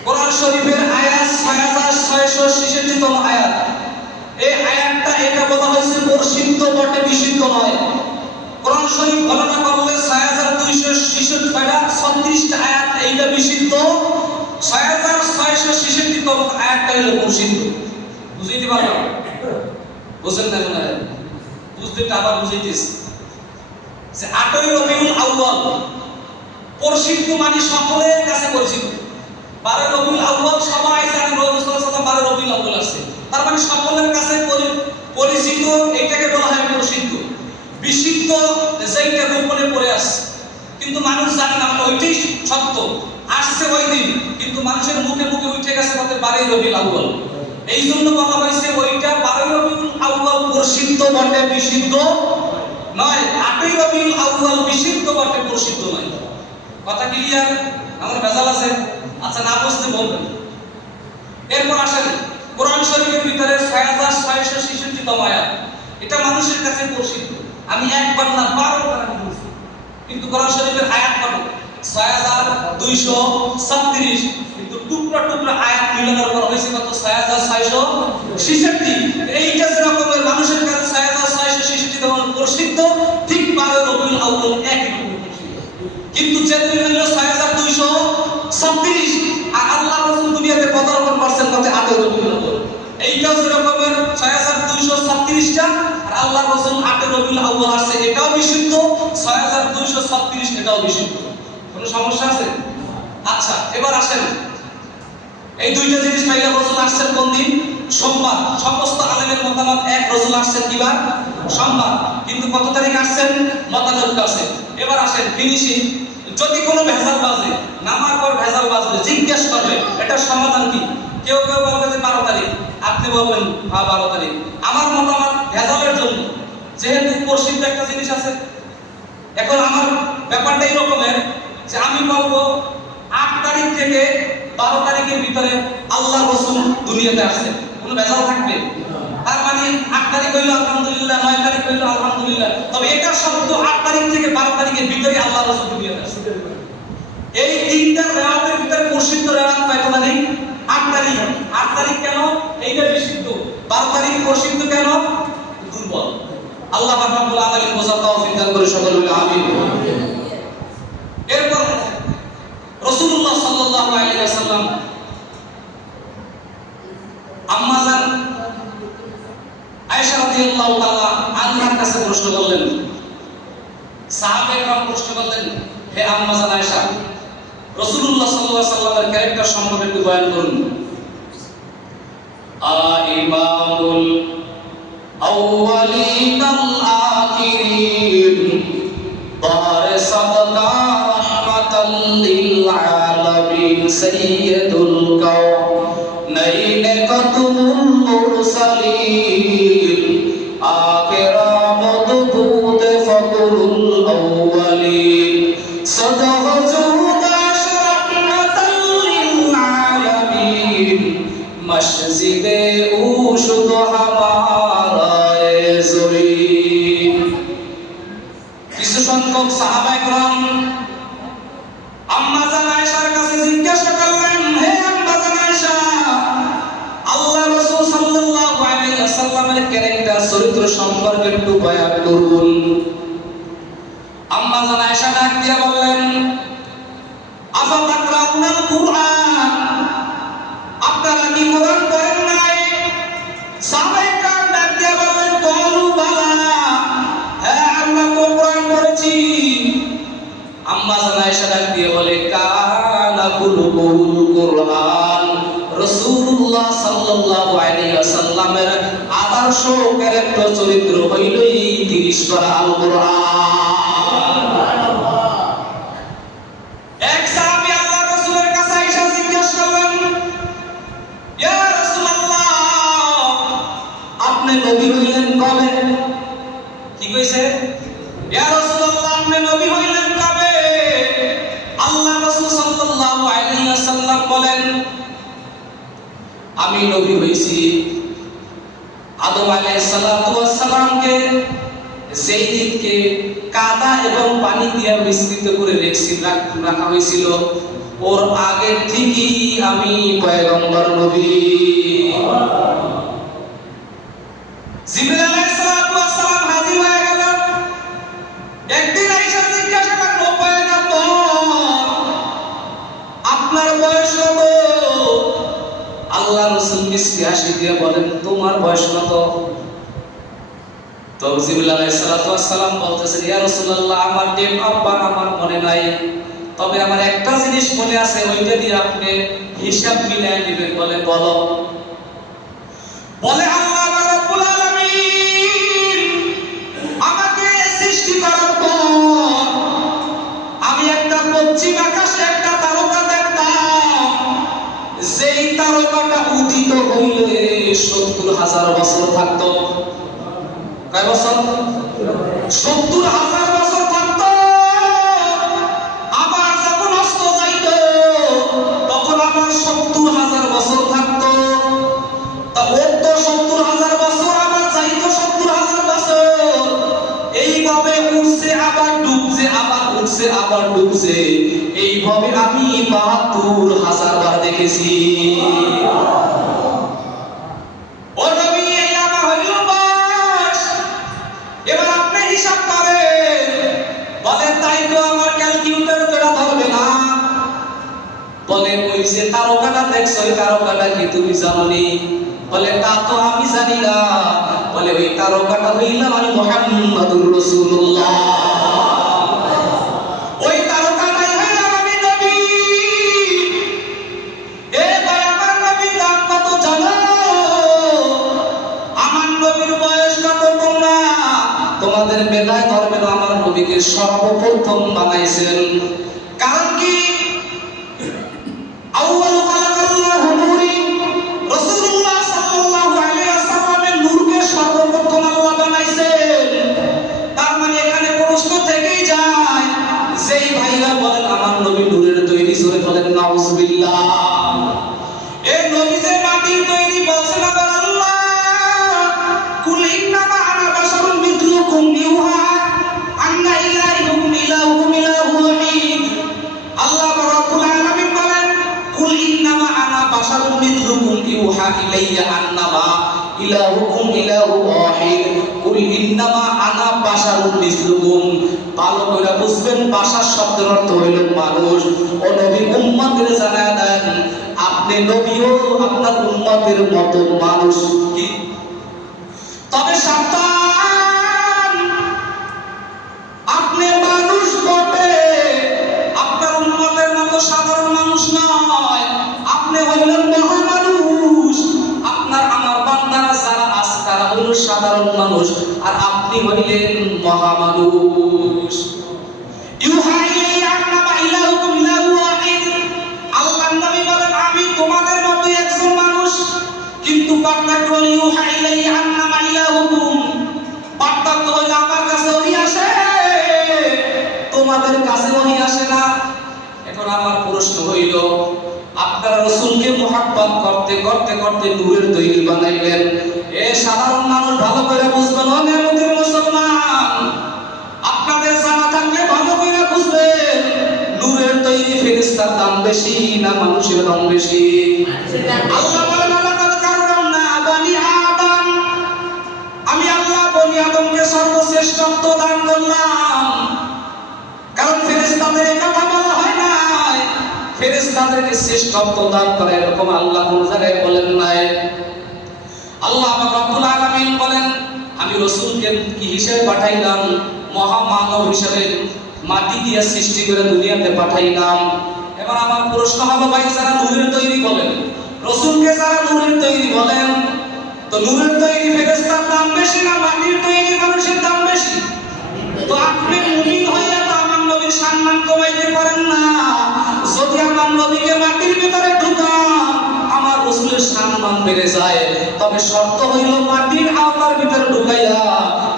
कुरान শরীফের আয়াত 6666 তম আয়াত। এই আয়াতটা এটা বলা হয়েছে প্রসিদ্ধ বটে, বিশুদ্ধ নয়। কোরআন শরীফ গণনা করলে 6266টা আয়াত, এইটা বিশুদ্ধ। 6666 তম আয়াতটা হলো প্রসিদ্ধ। বুঝাইতে পারলাম? বুঝেন না মনে হয়? বুঝতে আবার বুঝাইতেছি যে 8ই রবিউল আউয়াল প্রসিদ্ধ মানে সকলের কাছে পরিচিত। 12 রবিউল আউয়াল সবাই জানেন, রাসূলুল্লাহ সাল্লাল্লাহু আলাইহি ওয়াসাল্লাম 12 রবিউল আউয়াল আসছে। তার মানে সকলের কাছে পরিচিত, এটাকে বলা হয় প্রসিদ্ধ। বিশুদ্ধ যেটা গোপনে পড়ে আসে কিন্তু মানুষ জানে না, মানে ওইটাই সত্য, আসছে ওই দিন কিন্তু মানুষের মুখে মুখে উঠে গেছে তাতে 12 রবিউল আউয়াল। এই জন্য বলা হয়েছে ওইটা 12 রবিউল আউয়াল প্রসিদ্ধ বটে, বিশুদ্ধ নয়। 8ই রবিউল আউয়াল বিশুদ্ধ বটে, প্রসিদ্ধ নয়। কথা ক্লিয়ার? আমার ভেজাল আছে? আচ্ছা, না বুঝতে বলবেন। এরপর আসেন কোরআন শরীফের ভিতরে 6666 তম আয়াত। এটা মানুষের কাছে প্রসিদ্ধ। আমি একবার না 12 বার বলছি, কিন্তু কোরআন শরীফের আয়াত কত? 6236। কিন্তু টুকরা টুকরা আয়াত মিলানোর পর হয়েছে কত? 6666। এইটা যেরকমের মানুষের কাছে 6666 তেমন প্রসিদ্ধ, ঠিক 12 রবিউল আউয়াল একই রকম প্রসিদ্ধ। কিন্তু যেদিন হলো 6236 আর আল্লাহ রাসূল দুনিয়াতে পদার্পণ করছেন কত? 8 রবিউল আউয়াল। এইটাও যেরকমের 6236টা আর আল্লাহ রাসূল 8 রবিউল আউয়াল আসছে, এটাও বিশুদ্ধ। 6236 এটাও বিশুদ্ধ। কোনো সমস্যা আছে? আচ্ছা, এবার আসেন এই দুইটা জিনিস পাইলে রাসূল আসছেন কোন দিন? সোমবার। সমস্ত আলেমের মতামত এক, রাসূল আসছেন কি বার? সোমবার। কিন্তু কত তারিখ আসছেন? মতানৈক্য আছে। এবার আসেন ফিনিশিং। যদি কোনো ভেজাল বাজে, নামার পর ভেজাল বাজলে জিজ্ঞেস করবে এটা সমাধান কি? কেউ কেউ বলবে যে 12 তারিখ, আপনি বলবেন হ্যাঁ 12 তারিখ। আমার মতামত ভেজালের জন্য, যেহেতু প্রসিদ্ধ একটা জিনিস আছে। এখন আমার ব্যাপারটা এই রকমের যে আমি বলবো 8 তারিখ থেকে 12 তারিখের ভিতরে আল্লাহ রাসূল দুনিয়াতে আসছে, কোনো ভেজাল থাকবে? তার মানে 8 তারিখ হইলো আলহামদুলিল্লাহ, 9 তারিখ হইলো আলহামদুলিল্লাহ, তবে এটা শব্দ 8 তারিখ থেকে 12 তারিখের ভিতরে আল্লাহ রাসূল দুনিয়াতে আসছে। এই তিনটা রাতের ভিতরে প্রসিদ্ধ রাত কত তারিখ? 8 তারিখ। 8 তারিখ কেন? এইটা বিশুদ্ধ। 12 তারিখ প্রসিদ্ধ কেন? দুর্বল। আল্লাহ রাব্বুল আলামিন বোঝার তৌফিক দান করে সকলে বলে আমিন। এরপর রাসূলুল্লাহ সাল্লাল্লাহু আলাইহি ওয়াসাল্লাম আম্মা জান আয়েশা রাদিয়াল্লাহু তাআলা আনহার কাছে প্রশ্ন করলেন। সাহাবায়ে কেরাম প্রশ্ন করলেন, হে আম্মা জান আয়েশা, রাসূলুল্লাহ সাল্লাল্লাহু আলাইহি ওয়াসাল্লামের ক্যারেক্টার সম্পর্কে একটু বয়ান করুন। ইমামুল আউয়ালিন আল আখিরিন বারিসাতা রাহমাতাল লিল আলামিন সাইয়্যিদুল কাওনাইন কাতুমুল মুরসালিন আখিরা মদবুত ফকরুল আউয়ালিন সাদাজুদ রাহমাতাল লিল আলামিন মসজিদে উশুদ হামারা জরিন। কিছু সংখ্যক সাহাবায়ে কেরাম আম্মা জান আয়েশার কাছে জিজ্ঞাসা করলেন, হে আম্মা জান আয়েশা, আল্লাহ রাসূল সাল্লাল্লাহু আলাইহি ওয়াসাল্লামের ক্যারেক্টার চরিত্র সম্পর্কে একটু বয়ান করুন। আম্মা জান আয়েশা ডাক দিয়ে বললেন, আফা তাকরাউনাল কুরআন, আপনারা কি কোরআন পড়েন নাই? সাহাবায়ে কেরাম ডাক দিয়ে বললেন, ক্বালু বালা, হ্যাঁ আমরা তো কোরআন পড়েছি। আম্মা জান আয়েশা ডাক দিয়ে বলে, কানা কুলুকুল কুরআন, রাসূলুল্লাহ সাল্লাল্লাহু আলাইহি ওয়াসাল্লামের আদর্শ ক্যারেক্টার চরিত্র হইলই 30 পারা আল কুরআন। সুবহানাল্লাহ। এক সাহাবী আল্লাহর রাসূলের কাছে আয়েশা জিজ্ঞাসা করলেন, ইয়া রাসূলুল্লাহ, আপনি নবী হইলেন কবে? কি কইছে? ইয়া রাসূলুল্লাহ, আপনি নবী হইলেন কবে? আল্লাহ রাসূল সাল্লাল্লাহু আলাইহি ওয়াসাল্লাম বলেন, আমি নবী হইছি আদম আলাইহিস সালাতু ওয়াস সালামকে যেই দিনকে কাদা এবং পানি দিয়ে মিশ্রিত করে রাখা হয়েছিল, ওর আগে থেকেই আমি পয়গম্বর নবী। জিবরিল আলাইহিস সালাতু ওয়াস সালাম হাজির হয়ে গেল। একদিন আয়েশা জিজ্ঞাসা করল, পয়গম্বর, আপনার বয়স কত? আল্লাহ রাসূল মিষ্টি হাসি দিয়ে বলেন, তোমার বয়স কত? তো জিবরিল আলাইহিস সালাতু ওয়াস সালাম বলতেছেন, ইয়া রাসূলুল্লাহ, আমার ডেট অফ বার্থ আমার মনে নাই, তবে আমার একটা জিনিস মনে আছে, ওইটা দিয়ে আপনি হিসাব মিলায় নেবেন। বলে বলো। বলে, আল্লাহ রাব্বুল আলামিন আমাকে সৃষ্টি করার পর আমি একটা পশ্চিম আকাশে একটা তারকা দেখতাম, যেই তারকাটা উদিত হইলে 70,000 বছর থাকতো। কয় বছর? 70,000 বছর থাকতো। আবার যখন অস্ত যাইত তখন আবার 70,000 বছর থাকতো। তা ওর তো 70,000 বছর, আবার যাইতো 70,000 বছর। এইভাবে উঠছে আবার ডুবছে, আবার উঠছে আবার ডুবছে। এইভাবে আমি 72,000 বার দেখেছি। ও নবী, এই আমার হইল বয়স, এবার আপনি হিসাব করেন। বলে, তাই তো আমার ক্যালকুলেটর তোরা ধরবে না। বলে, ওই যে তারকাটা দেখছো, ওই তারকাটা কি তুমি জানোনি? বলে, তা তো আমি জানি না। বলে, ওই তারকাটা হইলাম আমি মুহাম্মাদুর রাসূলুল্লাহ। ওই তারকাটাই হইলাম আমি নবী। এ ভাই আমার আমাদেরকে সর্বপ্রথম বানাইছেন। কারণ কি? আউয়ালু খালাকাল্লাহু নূরি, রাসূলুল্লাহ সাল্লাল্লাহু আলাইহি ওয়াসাল্লামের নূরকে সর্বপ্রথম আল্লাহ বানাইছেন। তার মানে এখানে প্রশ্ন থেকেই যায়, যেই ভাইরা বলেন আমার নবী নূরের তৈরি, জোরে বলেন নাউজুবিল্লাহ। এই নবী যে মাটির তৈরি বলছেন আবার আল্লাহ, কুল ইন্নামা আনা বাশারুম মিথলুকুম ইউহা আন্না ইলাইকুম ইলাহুকুম ইলাহু ওয়াহিদ। আল্লাহ রাব্বুল আলামিন বলেন, কুল ইন্নামা আনা বাশারুম মিথলুকুম ইউহা ইলাইয়া আন্নামা ইলাহুকুম ইলাহু ওয়াহিদ। কুল ইন্নামা আনা বাশারুম মিথলুকুম। ভালো করে বুঝবেন, বাশার শব্দের অর্থ হইল মানুষ। ও নবী উম্মতদের জানায় দেন, আপনি নবীও আপনার উম্মতের মতো মানুষ। কি? তবে সাবধান, আপনি মানুষ বটে, আপনার উম্মতের মতো সাধারণ মানুষ নয়। আপনি হইলেন মহামানুষ। আপনার আমার বান্দারা যারা আছে তারা হইল সাধারণ মানুষ, আর আপনি হইলেন মহামানুষ। ইউহা ইলাইয়া আন্নামা ইলাহুকুম ইলাহু ওয়াহিদ। আল্লাহর নবী বলেন, আমি তোমাদের মতো একজন মানুষ, কিন্তু পার্থক্য হলো ইউহা ইলাইয়া আন্নামা ইলাহুকুম। পার্থক্য হলো আমার কাছে ওহী আসে, তোমাদের কাছে ওহী আসে না। এখন আমার প্রশ্ন হইল, আপনারা রাসূলকে মুহাব্বত করতে করতে করতে নূরের তৈরি বানাইলেন। এ সাধারণ মানুষ ভালো করে বুঝবেন, ও নেমতের মুসলমান, আপনাদের জানা থাকলে ভালো করে বুঝবেন, নূরের তৈরি ফেরেশতার দাম বেশি না মানুষের দাম বেশি? আল্লাহ বলেন, লাকাদ কাররামনা বানি আদম। আমি আল্লাহ বনি আদমকে সর্বশ্রেষ্ঠত্ব দান করলাম। কারণ ফেরেশতাদের এই কথা বলা হয় নাই, ফেরেশতাদেরকে শ্রেষ্ঠত্ব দান করে এরকম আল্লাহ কোন জায়গায় বলেন নাই। আল্লাহ রাব্বুল আলামিন বলেন, আমি রাসূলকে কি হিসেবে পাঠাইলাম? মহামানব হিসেবে, মাটি দিয়ে সৃষ্টি করে দুনিয়াতে পাঠাইলাম। এবার আমার প্রশ্ন হলো, ভাই যারা নূরের তৈরি বলেন, রাসূলকে যারা নূরের তৈরি বলেন, তো নূরের তৈরি ফেরেশতার দাম বেশি না মাটির তৈরি মানুষের দাম বেশি? তো আপনি মুমিন হইয়া তো আমার নবীর সম্মান কমাইতে পারেন না। যদি আমার নবীকে মাটির ভিতরে ঢুকান, আমার রাসূলের সম্মান বেড়ে যায়। তবে শর্ত হইল, মাটির আওতার ভিতরে ঢুকাইয়া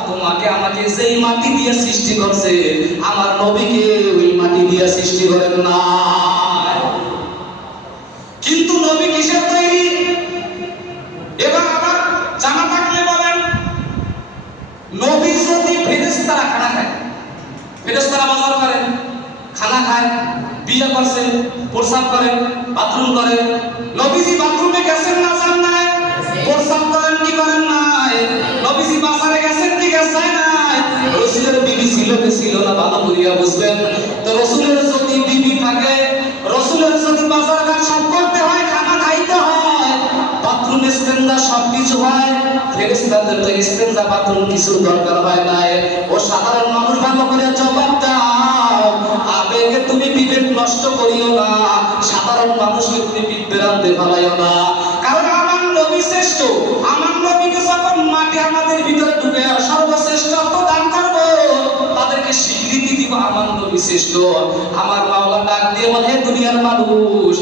তোমাকে আমাকে যেই মাটি দিয়ে সৃষ্টি করছে, আমার নবীকে ওই মাটি দিয়ে সৃষ্টি করেন না। কিন্তু নবী কিসের তৈরি? এবার আবার জানা থাকলে বলেন, নবী যদি ফেরেশতারা খানা খায়, ফেরেশতারা বাজার করেন, খানা খায়, বিয়ে করছেন, প্রসাব করেন, বাথরুম করেন, নবীজি বাথরুমে গেছেন না যান নাই? প্রসাব করেন কি করেন নাই? নবীজি বাজারে গেছেন কি গেছেন নাই? রাসূলের বিবি ছিল কি ছিল না ভালো করিয়া বুঝবেন। তো রাসূলের যদি বিবি থাকে, রাসূলের যদি বাজার ঘাট সব করতে হয়, খানা খাইতে হয়, বাথরুম ইস্তেঞ্জা সবকিছু হয়, ফেরেশতাদের তো ইস্তেঞ্জা বাথরুম কিছু দরকার হয় না। ও সাধারণ মানুষ ভালো করে জবাব দাও, আবেগে তুমি বিবেক নষ্ট করিও না, সাধারণ মানুষকে তুমি বিভ্রান্তে ফেলাইও না। কারণ আমার নবী শ্রেষ্ঠ। আমার নবীকে যখন মাটি আমাদের ভিতরে ঢুকে সর্বশ্রেষ্ঠত্ব দান করব, তাদেরকে স্বীকৃতি দিব আমার নবী শ্রেষ্ঠ। আমার মাওলা ডাক দিয়ে বলে, হে দুনিয়ার মানুষ,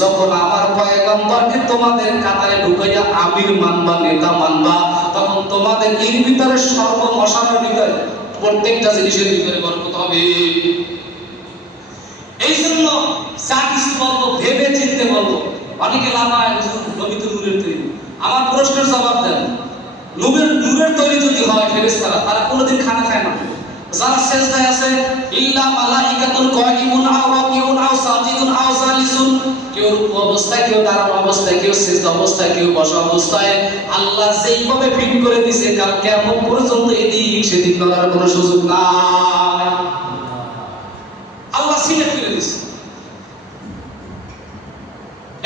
যখন আমার পয়গম্বরকে তোমাদের কাতারে ঢুকাইয়া আমির মানবা, নেতা মানবা, তখন তোমাদের এর ভিতরে সর্বমশার ভিতরে প্রত্যেকটা জিনিসের ভিতরে বরকত হবে। এই জন্য যা কিছু বলবো ভেবে চিন্তে বলবো। অনেকে লামায় নবী তো নূরের তৈরি। আমার প্রশ্নের জবাব দেন, নূরের তৈরি যদি হয় ফেরেশতারা, তারা কোনোদিন খানা খায় না। যারা সেজদায় আছে, ইল্লা মালাইকাতুল কাইমুন আও রাকিউন আও সাজিদুন আও জালিসুন, কেউ রুকু অবস্থায়, কেউ দাঁড়ানো অবস্থায়, কেউ সিজদা অবস্থায়, কেউ বসা অবস্থায়, আল্লাহ যেইভাবে ফিট করে দিয়েছে, কাল কিয়ামত পর্যন্ত এদিক সেদিক করার কোনো সুযোগ নাই। আল্লাহ সিলেক্ট করে দিয়েছে।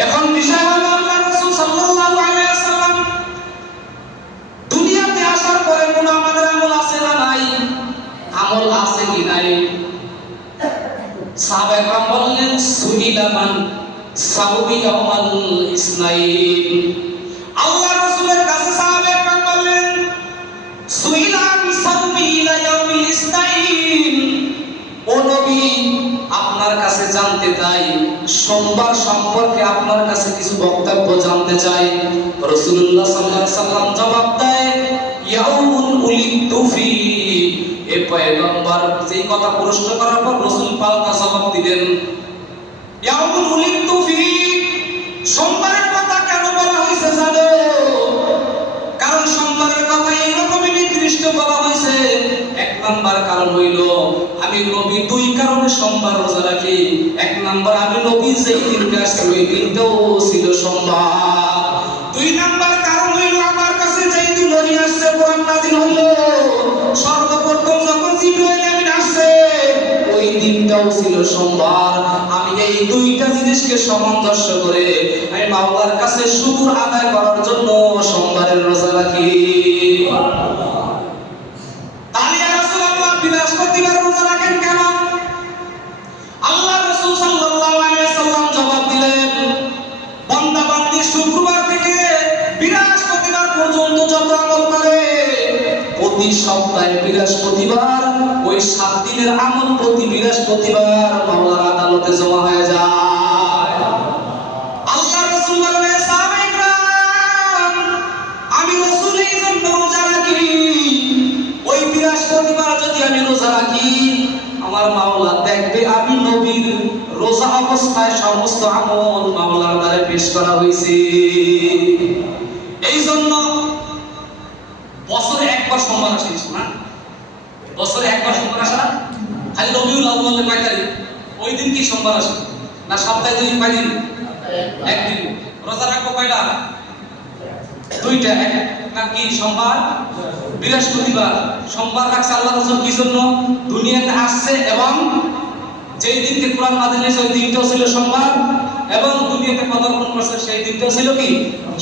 এখন বিষয় হলো, আল্লাহ রাসূল সাল্লাল্লাহু আলাইহি ওয়াসাল্লাম দুনিয়াতে আসার পরে কোন আমাদের আমল আছে না নাই? আমল আছে কি নাই? সাহাবায়ে কেরাম বললেন, সুইলা মান সাউবি ইয়াউমাল ইসনাইন। আল্লাহ রাসূলের কাছে সাহাবায়ে কেরাম বললেন, সুইলা মান সাউবি ইলা ইয়াউমিল ইসনাইন। ও নবী, আপনার কাছে জানতে চাই, সোমবার সম্পর্কে আপনার কাছে কিছু বক্তব্য জানতে চাই। রাসূলুল্লাহ সাল্লাল্লাহু আলাইহি সাল্লাম জবাব দেয়, ইয়াউমুন উলিদতু ফি। এ পয়গম্বর যেই কথা প্রশ্ন করার পর রাসূল পাল্টা জবাব দিলেন, ইয়াউমুন উলিদতু ফি, সোমবারের কথা কেন বলা হয়েছে জানো? কারণ সোমবারের কথা এইরকমই নির্দিষ্ট বলা হয়েছে। এক নাম্বার কারণ হইল, আমি নবী দুই কারণে সোমবার রোজা রাখি। এক নাম্বার, আমি নবী যেই দিনকে আসছে ওই দিনটাও ছিল সোমবার। দুই নাম্বার কারণ হইল, আমার কাছে যেই দিন নবী আসছে, কোরআন নাযিল হইল, সর্বপ্রথম যখন জিবরাইল আমিন আসছে ওই দিনটাও ছিল সোমবার। আমি এই দুইটা জিনিসকে সামঞ্জস্য করে আমি মাওলার কাছে শুকর আদায় করার জন্য সোমবারের রোজা রাখি। তাহলে ইয়া রাসূলুল্লাহ, বৃহস্পতিবার রোজা রাখেন কেন? আল্লাহ রাসূল সাল্লাল্লাহু আলাইহি সাল্লাম জবাব দিলেন, বান্দা বান্দি শুক্রবার থেকে বৃহস্পতিবার পর্যন্ত যত আমল করে, প্রতি সপ্তাহে বৃহস্পতিবার ওই 7 দিনের আমল প্রতি বৃহস্পতিবার মাওলার আদালতে জমা হয়ে যায়। আল্লাহ রাসূল বলেন, সাহাবায়ে কেরাম, আমি রাসূল এই জন্য রোজা রাখি, ওই বৃহস্পতিবার যদি আমি রোজা রাখি, আমার মাওলা দেখবে আমি নবীর রোজা অবস্থায় সমস্ত আমল মাওলার দ্বারা পেশ করা হয়েছে। এই জন্য বছরে একবার সোমবার আসে না, বছরে একবার সোমবার আসে না। খালি রবিউল আউয়ালের কয় তারিখ ওই দিন কি সোমবার আসে না? সপ্তাহে দুই দিন, কয় দিন? একদিন। রোজা রাখবো কয়টা? দুইটা। একটা কি? সোমবার, বৃহস্পতিবার। সোমবার রাখছে আল্লাহ রাসূল কি জন্য? দুনিয়াতে আসছে এবং যেই দিনকে কোরআন নাযিল হয়েছে ওই দিনটাও ছিল সোমবার, এবং দুনিয়াতে পদার্পণ করছে সেই দিনটাও ছিল কি?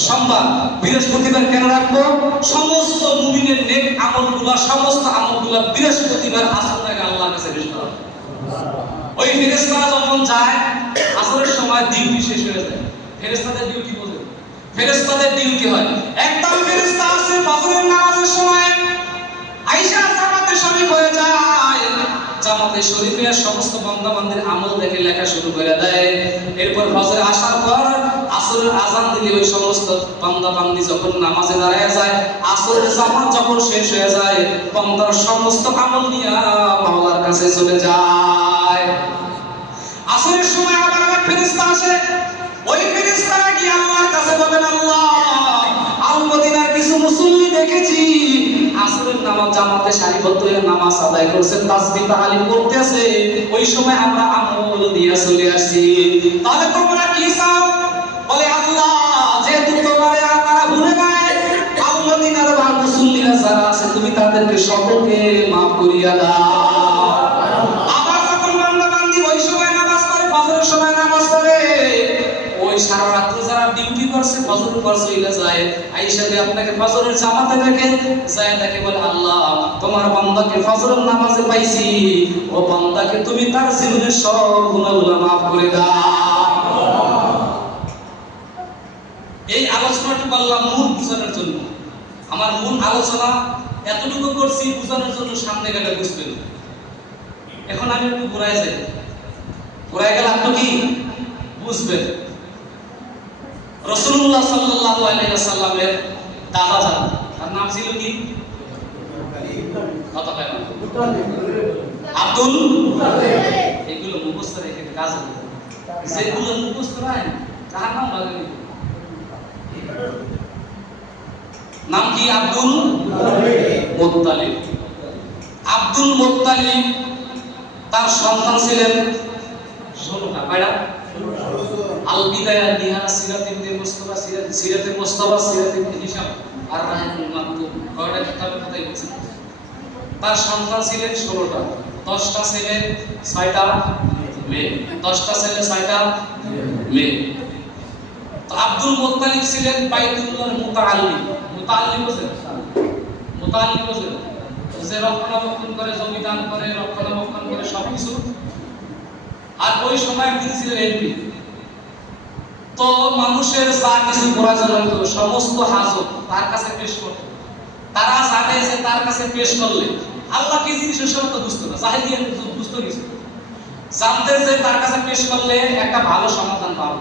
সোমবার। বৃহস্পতিবার কেন রাখবো? সমস্ত মুমিনের নেক আমলগুলো, সমস্ত আমলগুলো বৃহস্পতিবার আসর আগে আল্লাহর কাছে পেশ করা। ওই ফেরেশতারা যখন যায় আসরের সময় ডিউটি শেষ হয়ে যায়। ফেরেশতাদের ডিউটি বলে, ফেরেশতাদের ডিউটি হয়, একদল ফেরেশতা আছে ফজরের নামাজের সময় আয়েশা জামাতে শরীক হয়ে যায়। জামাতে শরীফে সমস্ত বান্দা বান্দির আমল দেখে লেখা শুরু করে দেয়। এরপর ফজরে আসার পর আসরের আযান দিলে ওই সমস্ত বান্দা বান্দি যখন নামাজে দাঁড়ায় যায়, আসরের জামাত যখন শেষ হয়ে যায়, বান্দার সমস্ত আমল নিয়ে মাওলার কাছে চলে যায়। আসরের সময় আবার এক ফেরেশতা আসে, ওই ফেরেশতারা গিয়ে আল্লাহর কাছে বলেন, আল্লাহ, আল মদিনার কিছু মুসল্লি দেখেছি আসরের নামাজ জামাতে সারিবদ্ধ হয়ে নামাজ আদায় করছে, তাসবিহ তাহলিল করতেছে, ওই সময় আমরা আমল নিয়ে চলে আসি, তাহলে তোমরা কি চাও? বলে, আল্লাহ, যেহেতু তোমারে তারা ভুলে যায়, আল মদিনার বা মুসল্লিরা যারা আছে তুমি তাদেরকে সকলকে মাফ করিয়া দাও। আবার যখন বান্দা বান্দি ওই সময় নামাজ পড়ে, ফজরের সময় নামাজ পড়ে, ওই সারা রাত যারা ডিউটি করছে ফজর পড়ছে চলে যায়, আয়েশা দিয়ে আপনাকে ফজরের জামাতে দেখে যায়, দেখে বলে, আল্লাহ, তোমার বান্দাকে ফজরের নামাজে পাইছি, ও বান্দাকে তুমি তার জীবনের সব গুনাহগুলো maaf করে দাও। এই আলোচনাটা বললাম মূল বুঝানোর জন্য। আমার মূল আলোচনা এতটুকু করছি বুঝানোর জন্য, সামনে গেলে বুঝবেন। এখন আমি একটু ঘুরায় যাই, ঘুরায় গেলে আপনি কি বুঝবেন। রাসূলুল্লাহ সাল্লাল্লাহু আলাইহি ওয়াসাল্লামের দাদা যান, তার নাম ছিল কি? কথা বলেন। Abdul Muttalib. এগুলো মুখস্থ রেখে কাজ হবে, যেগুলো মুখস্থ নাই তার নাম লাগবে। নাম কি? Abdul Muttalib. আব্দুল মুত্তালিব তার সন্তান ছিলেন 16টা। কয়টা? আল বিদায়া নিহায়া সিরাত ইবনে মুস্তাফা, সিরাতে মুস্তাফা, সিরাত ইবনে হিশাম আর রাহিমুল মাকতুব, কয়টা কিতাবের কথাই বলছি। তার সন্তান ছিলেন 16টা, 10টা ছেলে 6টা মেয়ে, 10টা ছেলে 6টা মেয়ে। তো আব্দুল মুত্তালিব ছিলেন বাইতুল্লাহর মুতাআল্লিম। মুতাআল্লিম বুঝেন? মুতাআল্লিম বুঝেন? যে রক্ষণাবেক্ষণ করে, জমি দান করে, রক্ষণাবেক্ষণ করে সবকিছু। আর ওই সময় তিনি ছিলেন এমপি। তো মানুষের যা কিছু প্রয়োজন হতো সমস্ত হাজত তার কাছে পেশ করত। তারা জানে যে তার কাছে পেশ করলে আল্লাহ কি জিনিস সেটা তো বুঝতো না, জাহেলিয়াত বুঝতো কিছু। জানতে যে তার কাছে পেশ করলে একটা ভালো সমাধান পাবো।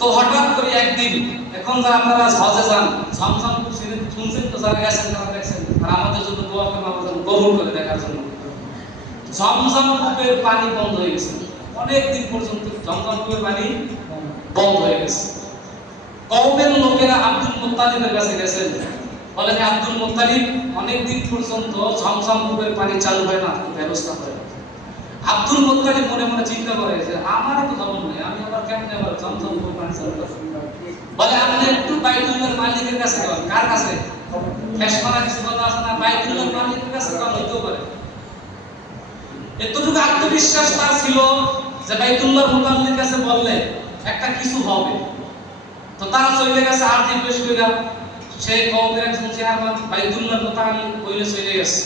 তো হঠাৎ করে একদিন, এখন যারা আপনারা হজে যান, ঝমঝম শুনছেন তো, যারা গেছেন তারা দেখছেন, আর আমাদের জন্য দোয়া করবেন, আমাদের কবুল করে দেখার জন্য। ঝমঝম কূপের পানি বন্ধ হয়ে গেছে, অনেক দিন পর্যন্ত ঝমঝম কূপের পানি বন্ধ হয়ে গেছে। কওমের লোকেরা আব্দুল মুত্তালিবের কাছে গেছেন, বলেন আব্দুল মুত্তালিব, অনেক দিন পর্যন্ত ঝমঝম কূপের পানি চালু হয় না, ব্যবস্থা করে। আব্দুল মুত্তালিব মনে মনে চিন্তা করে যে আমার তো খবর নেই, আমি আবার কেমনে আবার ঝমঝম কূপের পানি চালু করব। বলে আপনি একটু বাইতুল্লাহর মালিকের কাছে যান। কার কাছে? ফেশমানা কিছু কথা আছে না, বাইতুল্লাহর মালিকের কাছে যান, হইতেও পারে। এতটুকু আত্মবিশ্বাস তার ছিল যে বাইতুল্লাহর মুতাল্লির কাছে বললে একটা কিছু হবে। তো তারা চলে গেছে, আর জিজ্ঞেস কইরা সেই কওমের একজন চেয়ারম্যান বাইতুল্লাহর মুতাল্লি কইলে চলে গেছে।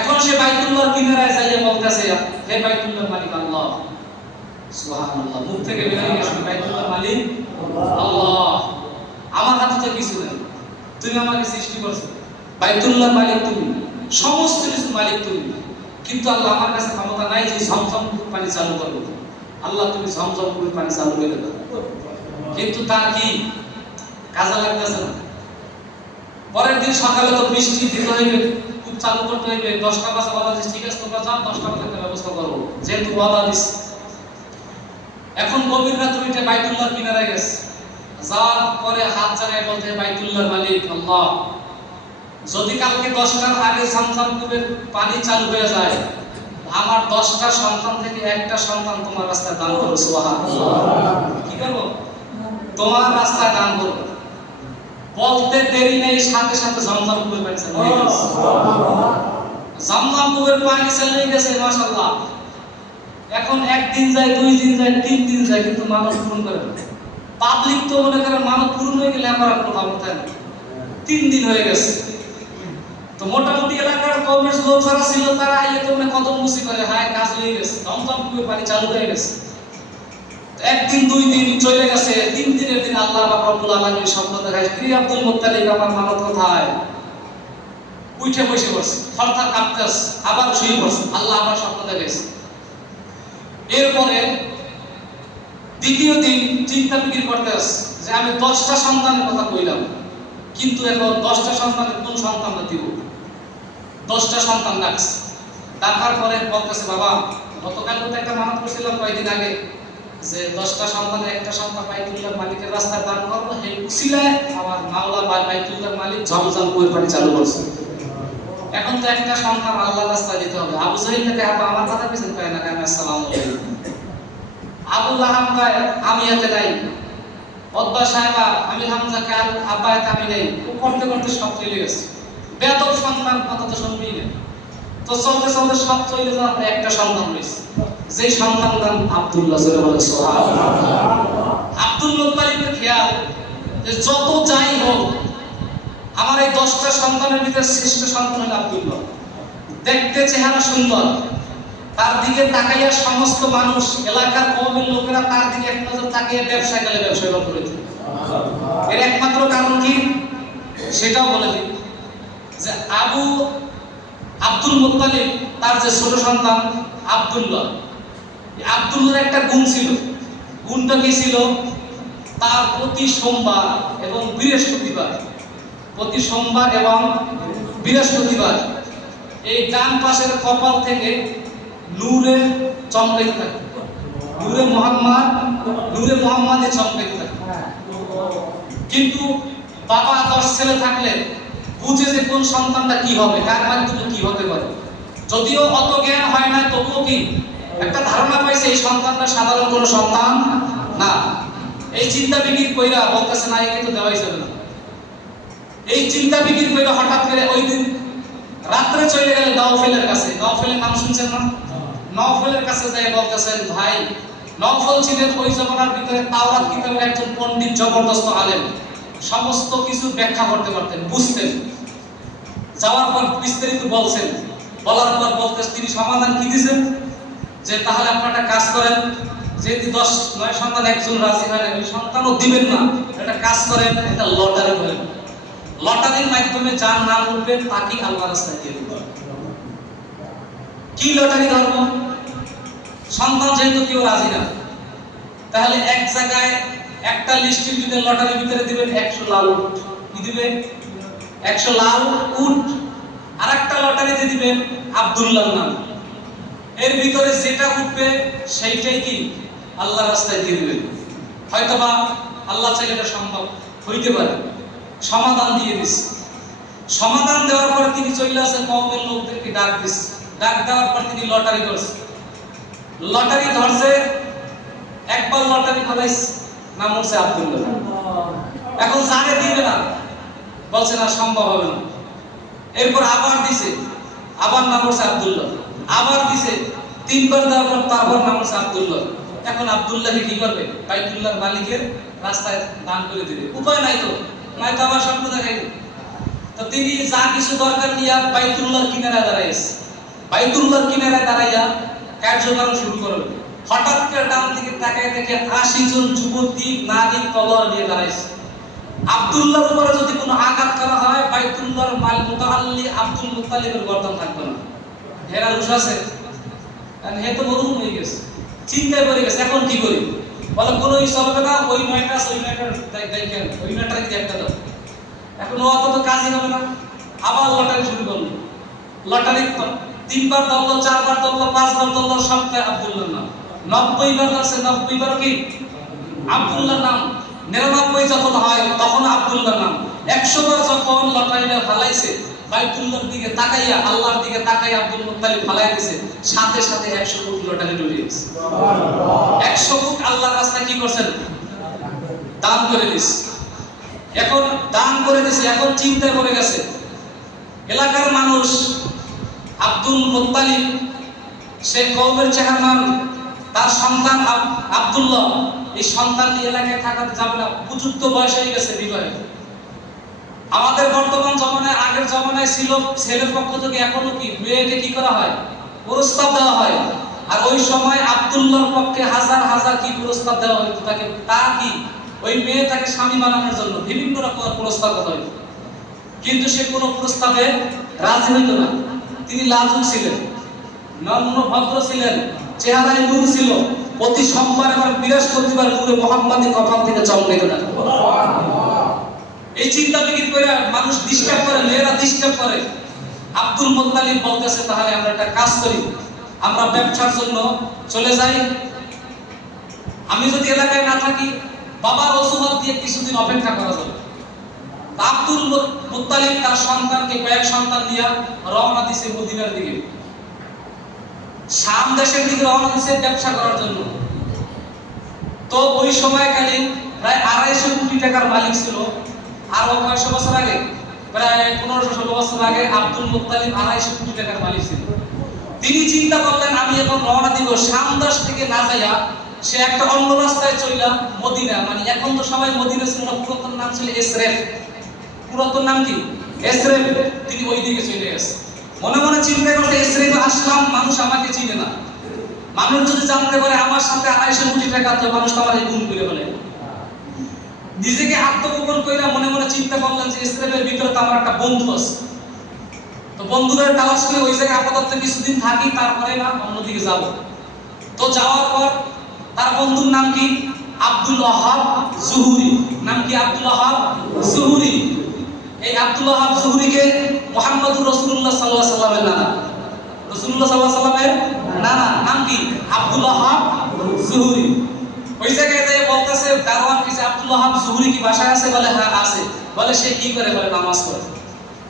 এখন সে বাইতুল্লাহর কিনারায় যাইয়ে বলতেছে, হে বাইতুল্লাহর মালিক আল্লাহ, সুবহানাল্লাহ, মুখ থেকে বের হয়ে গেছে বাইতুল্লাহর মালিক আল্লাহ, আমার হাতে তো কিছু নেই, তুমি আমাকে সৃষ্টি করছো, বাইতুল্লাহর মালিক তুমি, সমস্ত কিছুর মালিক তুমি, কিন্তু আল্লাহ আমার কাছে ক্ষমতা নাই যে ঝমঝম পানি চালু করব। আল্লাহ তুমি ঝমঝম করে পানি চালু করে দাও। কিন্তু তার কি কাজে লাগতেছে না। পরের দিন সকালে তো বৃষ্টি দিতে হইবে, খুব চালু করতে হইবে, 10টা বাজে ওয়াদা দিস, ঠিক আছে তোমরা যাও, 10টা বাজে একটা ব্যবস্থা করবো, যেহেতু ওয়াদা দিস। এখন গভীর রাত উঠে বাইতুল্লাহর কিনারে গেছে, যাওয়ার পরে হাত ছাড়াই বলতে, বাইতুল্লাহর মালিক আল্লাহ, যদি কালকে 10টার আগে ঝমঝম কূপের পানি চালু হয়ে যায়, আমার 10টা সন্তান থেকে একটা সন্তান তোমার রাস্তায় দান করো। সুবহানাল্লাহ। কি করবো? তোমার রাস্তায় দান করবো। বলতে দেরি নেই, সাথে সাথে ঝমঝম কূপের পানি চালু হয়ে গেছে। ঝমঝম কূপের পানি চালু হয়ে গেছে, মাশাআল্লাহ। এখন একদিন যায়, 2 দিন যায়, 3 দিন যায়, কিন্তু মানব পূরণ করে না। পাবলিক তো মনে করে মানব পূরণ হয়ে গেলে আমার আর কথা বলতে না। 3 দিন হয়ে গেছে। তো মোটামুটি এলাকার কওমের লোক যারা ছিল, তারা আইয়ে তো কদম মুসি করে, হায় কাজ হয়ে গেছে, ঝমঝম কূপের পানি চালু হয়ে গেছে। একদিন 2 দিন চলে গেছে, 3 দিনের দিন আল্লাহ রাব্বুল আলামিন স্বপ্ন দেখায়, কি আব্দুল মুত্তালিব, আমার মানব কোথায়? উঠে বসে পড়ছে, থরথর কাঁপতেছে, আবার শুয়ে পড়ছে, আল্লাহ আবার স্বপ্ন দেখাইছে। এরপরে দ্বিতীয় দিন চিন্তা ফিকির করতেছে যে আমি 10টা সন্তানের কথা কইলাম, কিন্তু এখন 10টা সন্তানের কোন সন্তানটা দিব? 10টা সন্তান ডাকছে। ডাকার পরে বলতেছে, বাবা, গতকাল তো একটা মানত করছিলাম কয়েকদিন আগে যে 10টা সন্তানের একটা সন্তান বাইতুল্লাহর মালিকের রাস্তায় দান করবো, এই উসিলায় আমার মাওলা বাইতুল্লাহর মালিক ঝমঝম কূপের পানি চালু করছে। এখন তো একটা সন্তান আল্লাহর রাস্তায় দিতে হবে। আবু জাহিল থেকে আমার কথা পিছনে কয় না, কেন? আসসালামু আলাইকুম। আবু লাহাব কয় আমি হাতে নাই। অদ্বা সাহেবা আমি হামজাকে আব্বা হাতে আমি নেই। ও করতে করতে সব চলে গেছে। বেদব সন্তান কথা তো শুনবেই না। তো চলতে চলতে সব চলে যাওয়ার পরে একটা সন্তান হয়েছে, যে সন্তান নাম আব্দুল্লাহ। জোরে বলে সুবহানাল্লাহ। আব্দুল মুত্তালিবের খেয়াল যে যত যাই হোক, আমার এই 10টা সন্তানের ভিতরে শ্রেষ্ঠ সন্তান হলো আব্দুল্লাহ। দেখতে চেহারা সুন্দর, তার দিকে তাকাইয়া সমস্ত মানুষ, এলাকার কওমের লোকেরা তার দিকে এক নজর তাকিয়ে ব্যবসায় গেলে ব্যবসায় করে দিল। এর একমাত্র কারণ কি সেটাও বলে দিই যে আব্দুল মুত্তালিব তার যে ছোট সন্তান আব্দুল্লাহ, আব্দুল্লাহর একটা গুণ ছিল। গুণটা কি ছিল? তার প্রতি সোমবার এবং বৃহস্পতিবার এই ডান পাশের কপাল থেকে নূরে চমকাইতে থাকে, নূরে মোহাম্মদে চমকাইতে থাকে। কিন্তু বাবা 10 ছেলে থাকলে বুঝে যে কোন সন্তানটা কি হবে, কার মাধ্যমে কি হতে পারে। যদিও অত জ্ঞান হয় না, তবুও কি একটা ধারণা পাইছে এই সন্তানটা সাধারণ কোনো সন্তান না। এই চিন্তা বিকির কইরা বলতেছে না, একে তো দেওয়াই যাবে না। এই চিন্তা বিকির কইরা হঠাৎ করে ওই দিন রাত্রে চলে গেলেন নওফলের কাছে। নওফলের নাম শুনছেন না? নওফলের কাছে যাই বলতেছেন, ভাই, নওফল ছিলেন ওই জমানার ভিতরে তাওরাত কিতাবের একজন পণ্ডিত, জবরদস্ত আলেম, সমস্ত কিছু ব্যাখ্যা করতে পারতেন, বুঝতেন। যাওয়ার পর বিস্তারিত বলছেন, বলার পর বলতেছেন, তিনি সমাধান কি দিয়েছেন যে তাহলে আপনারা একটা কাজ করেন, যেহেতু 9 সন্তান একজন রাজি হয় না, ওই সন্তানও দিবেন না, একটা কাজ করেন, একটা লটারি করেন। লটারির মাধ্যমে যার নাম উঠবে তাকে আল্লাহর রাস্তায় দিয়ে দেবেন। কি লটারি ধর্ম? সন্তান যেহেতু কেউ রাজি না, তাহলে এক জায়গায় একটা লিস্টের ভিতরে লটারির ভিতরে দিবেন 100 লাল উট। কি দিবেন? 100 লাল উট। আরেকটা লটারিতে দিবেন আব্দুল্লাহর নাম। এর ভিতরে যেটা উঠবে সেইটাই কি আল্লাহর রাস্তায় দিয়ে দিবেন। হয়তোবা আল্লাহ চাইলে এটা সম্ভব হইতে পারে। সমাধান দিয়ে দিস। সমাধান দেওয়ার পর তিনি চলে আসে কওমের লোকদেরকে ডাক দিস। ডাক দেওয়ার পর তিনি লটারি ধরছে। লটারি ধরছে, একবার লটারি ফলাইস, নাম হচ্ছে আব্দুল্লাহ। এখন জানে দিবে না, বলছে না সম্ভব হবে না। এরপর আবার দিছে, আবার নাম হচ্ছে আব্দুল্লাহ। আবার দিছে, তিনবার দেওয়ার পর তারপর নাম হচ্ছে আব্দুল্লাহ। এখন আব্দুল্লাহকে কি করবে? বাইতুল্লাহর মালিকের রাস্তায় দান করে দিবে। উপায় নাই তো, নাই তো আবার স্বপ্ন দেখাইবে। তো তিনি যা কিছু দরকার নিয়ে বাইতুল্লাহর কিনারায় দাঁড়াইছে। বাইতুল্লাহর কিনারায় দাঁড়াইয়া কার্যক্রম শুরু করবে। হঠাৎ করে ডান দিকে তাকায় দেখে 80 জন যুবতী নারী তলোয়ার নিয়ে দাঁড়াইছে। আব্দুল্লাহর উপরে যদি কোনো আঘাত করা হয়, বাইতুল্লাহর মুতাআল্লি আব্দুল মুত্তালিবের গর্দান থাকবে না। হেরা রুশ আছে, কারণ হে তো মরুম হয়ে গেছে, চিন্তায় পড়ে গেছে। এখন কি করি? বলে কোনোই চলবে না, ওই নয়টা দেখেন, ওই নয়টারে কি একটা দাও। এখন ও অত তো কাজই হবে না। আবার লটারি শুরু করলো। লটারি 3 বার ধরলো, 4 বার ধরলো, 5 বার ধরলো, সবটাই আব্দুল্লাহর নাম। 90 বার ধরছে, 90 বার কি আব্দুল্লাহর নাম। 99 যখন হয় তখন আব্দুল্লাহর নাম। 100 বার যখন লটারিটা ফালাইছে, বাইতুল্লাহর দিকে তাকাইয়া, আল্লাহর দিকে তাকাইয়া আব্দুল মুত্তালিব ফালাই দিয়েছে, সাথে সাথে 100 কোটি লটারি ঢুকে গেছে। 100 কোটি আল্লাহর রাস্তায় কি করছেন? দান করে দিয়েছে। এখন দান করে দিয়েছে, এখন চিন্তায় পড়ে গেছে। এলাকার মানুষ আব্দুল মুত্তালিব, সে কওমের চেয়ারম্যান, তার সন্তান আব্দুল্লাহ, এই সন্তান নিয়ে এলাকায় থাকাতে যাবে না, উপযুক্ত বয়স হয়ে গেছে বিবাহের। আমাদের বর্তমান জমানায়, আগের জমানায় ছিল ছেলের পক্ষ থেকে এখনো কি মেয়েকে কি করা হয়? প্রস্তাব দেওয়া হয়। আর ওই সময় আব্দুল্লাহর পক্ষে হাজার হাজার কি প্রস্তাব দেওয়া হতো তাকে, তা কি ওই মেয়ে তাকে স্বামী বানানোর জন্য বিভিন্ন রকম প্রস্তাব দেওয়া হতো। কিন্তু সে কোনো প্রস্তাবে রাজি হইত না। তিনি লাজুক ছিলেন, নম্র ভদ্র ছিলেন, চেহারায় নূর ছিল। প্রতি সোমবার এবং বৃহস্পতিবার নূরে মুহাম্মাদি কপাল থেকে চমকাইতে থাকে। এই চিন্তা বিকিত করে মানুষ ডিস্টার্ব করে, মেয়েরা ডিস্টার্ব করে। আব্দুল মুত্তালিব বলতেছে, তাহলে আমরা একটা কাজ করি, আমরা ব্যবসার জন্য চলে যাই। আমি যদি এলাকায় না থাকি, বাবার অজুহাত দিয়ে কিছুদিন অপেক্ষা করা যাবে। আব্দুল মুত্তালিব তার সন্তানকে, কয়েক সন্তান নিয়ে রওনা দিছে মদিনার দিকে, শাম দেশের দিকে রওনা দিছে ব্যবসা করার জন্য। তো ওই সময়কালীন প্রায় 250 কোটি টাকার মালিক ছিল। আর কয়েকশো বছর আগে, প্রায় 1500-16 বছর আগে আব্দুল মুত্তালিব 250 কোটি টাকার মালিক ছিল। তিনি চিন্তা করলেন, আমি এখন রওনা দিব শাম দেশ থেকে না যাইয়া সে একটা অন্য রাস্তায় চইলা মদিনা, মানে এখন তো সবাই মদিনা ছিল না, পুরাতন নাম ছিল এসরেফ। পুরাতন নাম কি? এসরেফ। তিনি ওই দিকে চলে গেছে। মনে মনে চিন্তা করতে, এসরেফে আসলাম, মানুষ আমাকে চিনে না। মানুষ যদি জানতে পারে আমার সাথে 250 কোটি টাকা, তো মানুষ তো আমার এই গুণ করে বলে। নিজেকে আত্মগোপন করে মনে মনে চিন্তা করলেন যে ইসরায়েলের ভিতরে তো আমার একটা বন্ধু আছে। তো বন্ধুদের তালাশ করে ওই জায়গায় আপাতত কিছুদিন থাকি, তারপরে না অন্যদিকে যাব। তো যাওয়ার পর তার বন্ধুর নাম কি? আব্দুল ওয়াহাব জুহুরি। নাম কি? আব্দুল ওয়াহাব জুহুরি। এই আব্দুল ওয়াহাব জুহুরিকে মুহাম্মদুর রাসূলুল্লাহ সাল্লাল্লাহু আলাইহি ওয়াসাল্লামের নানা, রাসূলুল্লাহ সাল্লাল্লাহু আলাইহি ওয়াসাল্লামের নানা নাম কি? আব্দুল ওয়াহাব জুহুরি। ওই জায়গায় যায় বলতেছে দারওয়ান, কিছু আব্দুল ওয়াহাব জুহুরি কি বাসায় আছে? বলে হ্যাঁ আছে। বলে সে কি করে? বলে নামাজ পড়ে।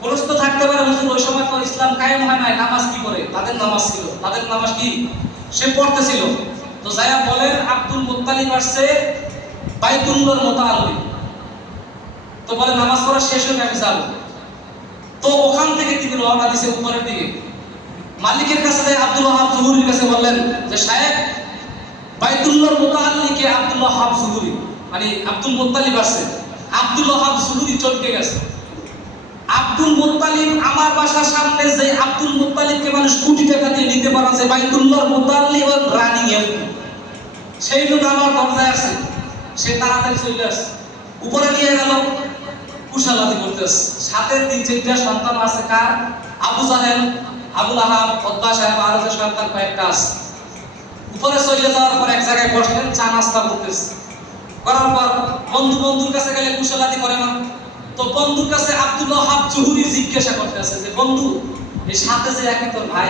প্রশ্ন থাকতে পারে, হুজুর ওই সময় তো ইসলাম কায়েম হয় নাই, নামাজ কি করে? তাদের নামাজ ছিল। তাদের নামাজ কি? সে পড়তেছিল। তো যায়া বলেন আব্দুল মুত্তালিব আসছে বাইতুল্লাহর মুতাআল্লি। তো বলে নামাজ পড়া শেষ হয়ে আমি যাব। তো ওখান থেকে তিনি রওনা দিয়েছে উপরের দিকে। মালিকের কাছে যায় আব্দুল ওয়াহাব জুহুরির কাছে বললেন যে সাহেব, বাইতুল্লাহর মুতাআল্লিকে আব্দুল ওয়াহাব জুহুরি, মানে আব্দুল মুত্তালিব আসছে। আব্দুল ওয়াহাব জুহুরি চটকে গেছে। আব্দুল মুত্তালিব, আমার বাসার সামনে যে আব্দুল মুত্তালিবকে মানুষ কোটি টাকা দিয়ে নিতে পারে, যে বাইতুল্লাহর মুতাআল্লিব রানিং এমপি, সেই লোক আমার দরজায় আছে। সে তাড়াতাড়ি চলে আসে, উপরে নিয়ে গেল, কুশালাদি করতেছে। সাথে 3-4টা সন্তান আছে। কার? আবু জাহেল, আবুল আহাব, উতবা সাহেব, আর যে সন্তান কয়েকটা আছে। উপরে চলে যাওয়ার পর এক জায়গায় বসলেন, চা নাস্তা করতেছে। করার পর বন্ধুর কাছে গেলে কুশলাদি করে না, তো বন্ধুর কাছে আব্দুল ওয়াহাব জুহুরি জিজ্ঞাসা করতেছে যে বন্ধু, এই সাথে যে একই তোর ভাই,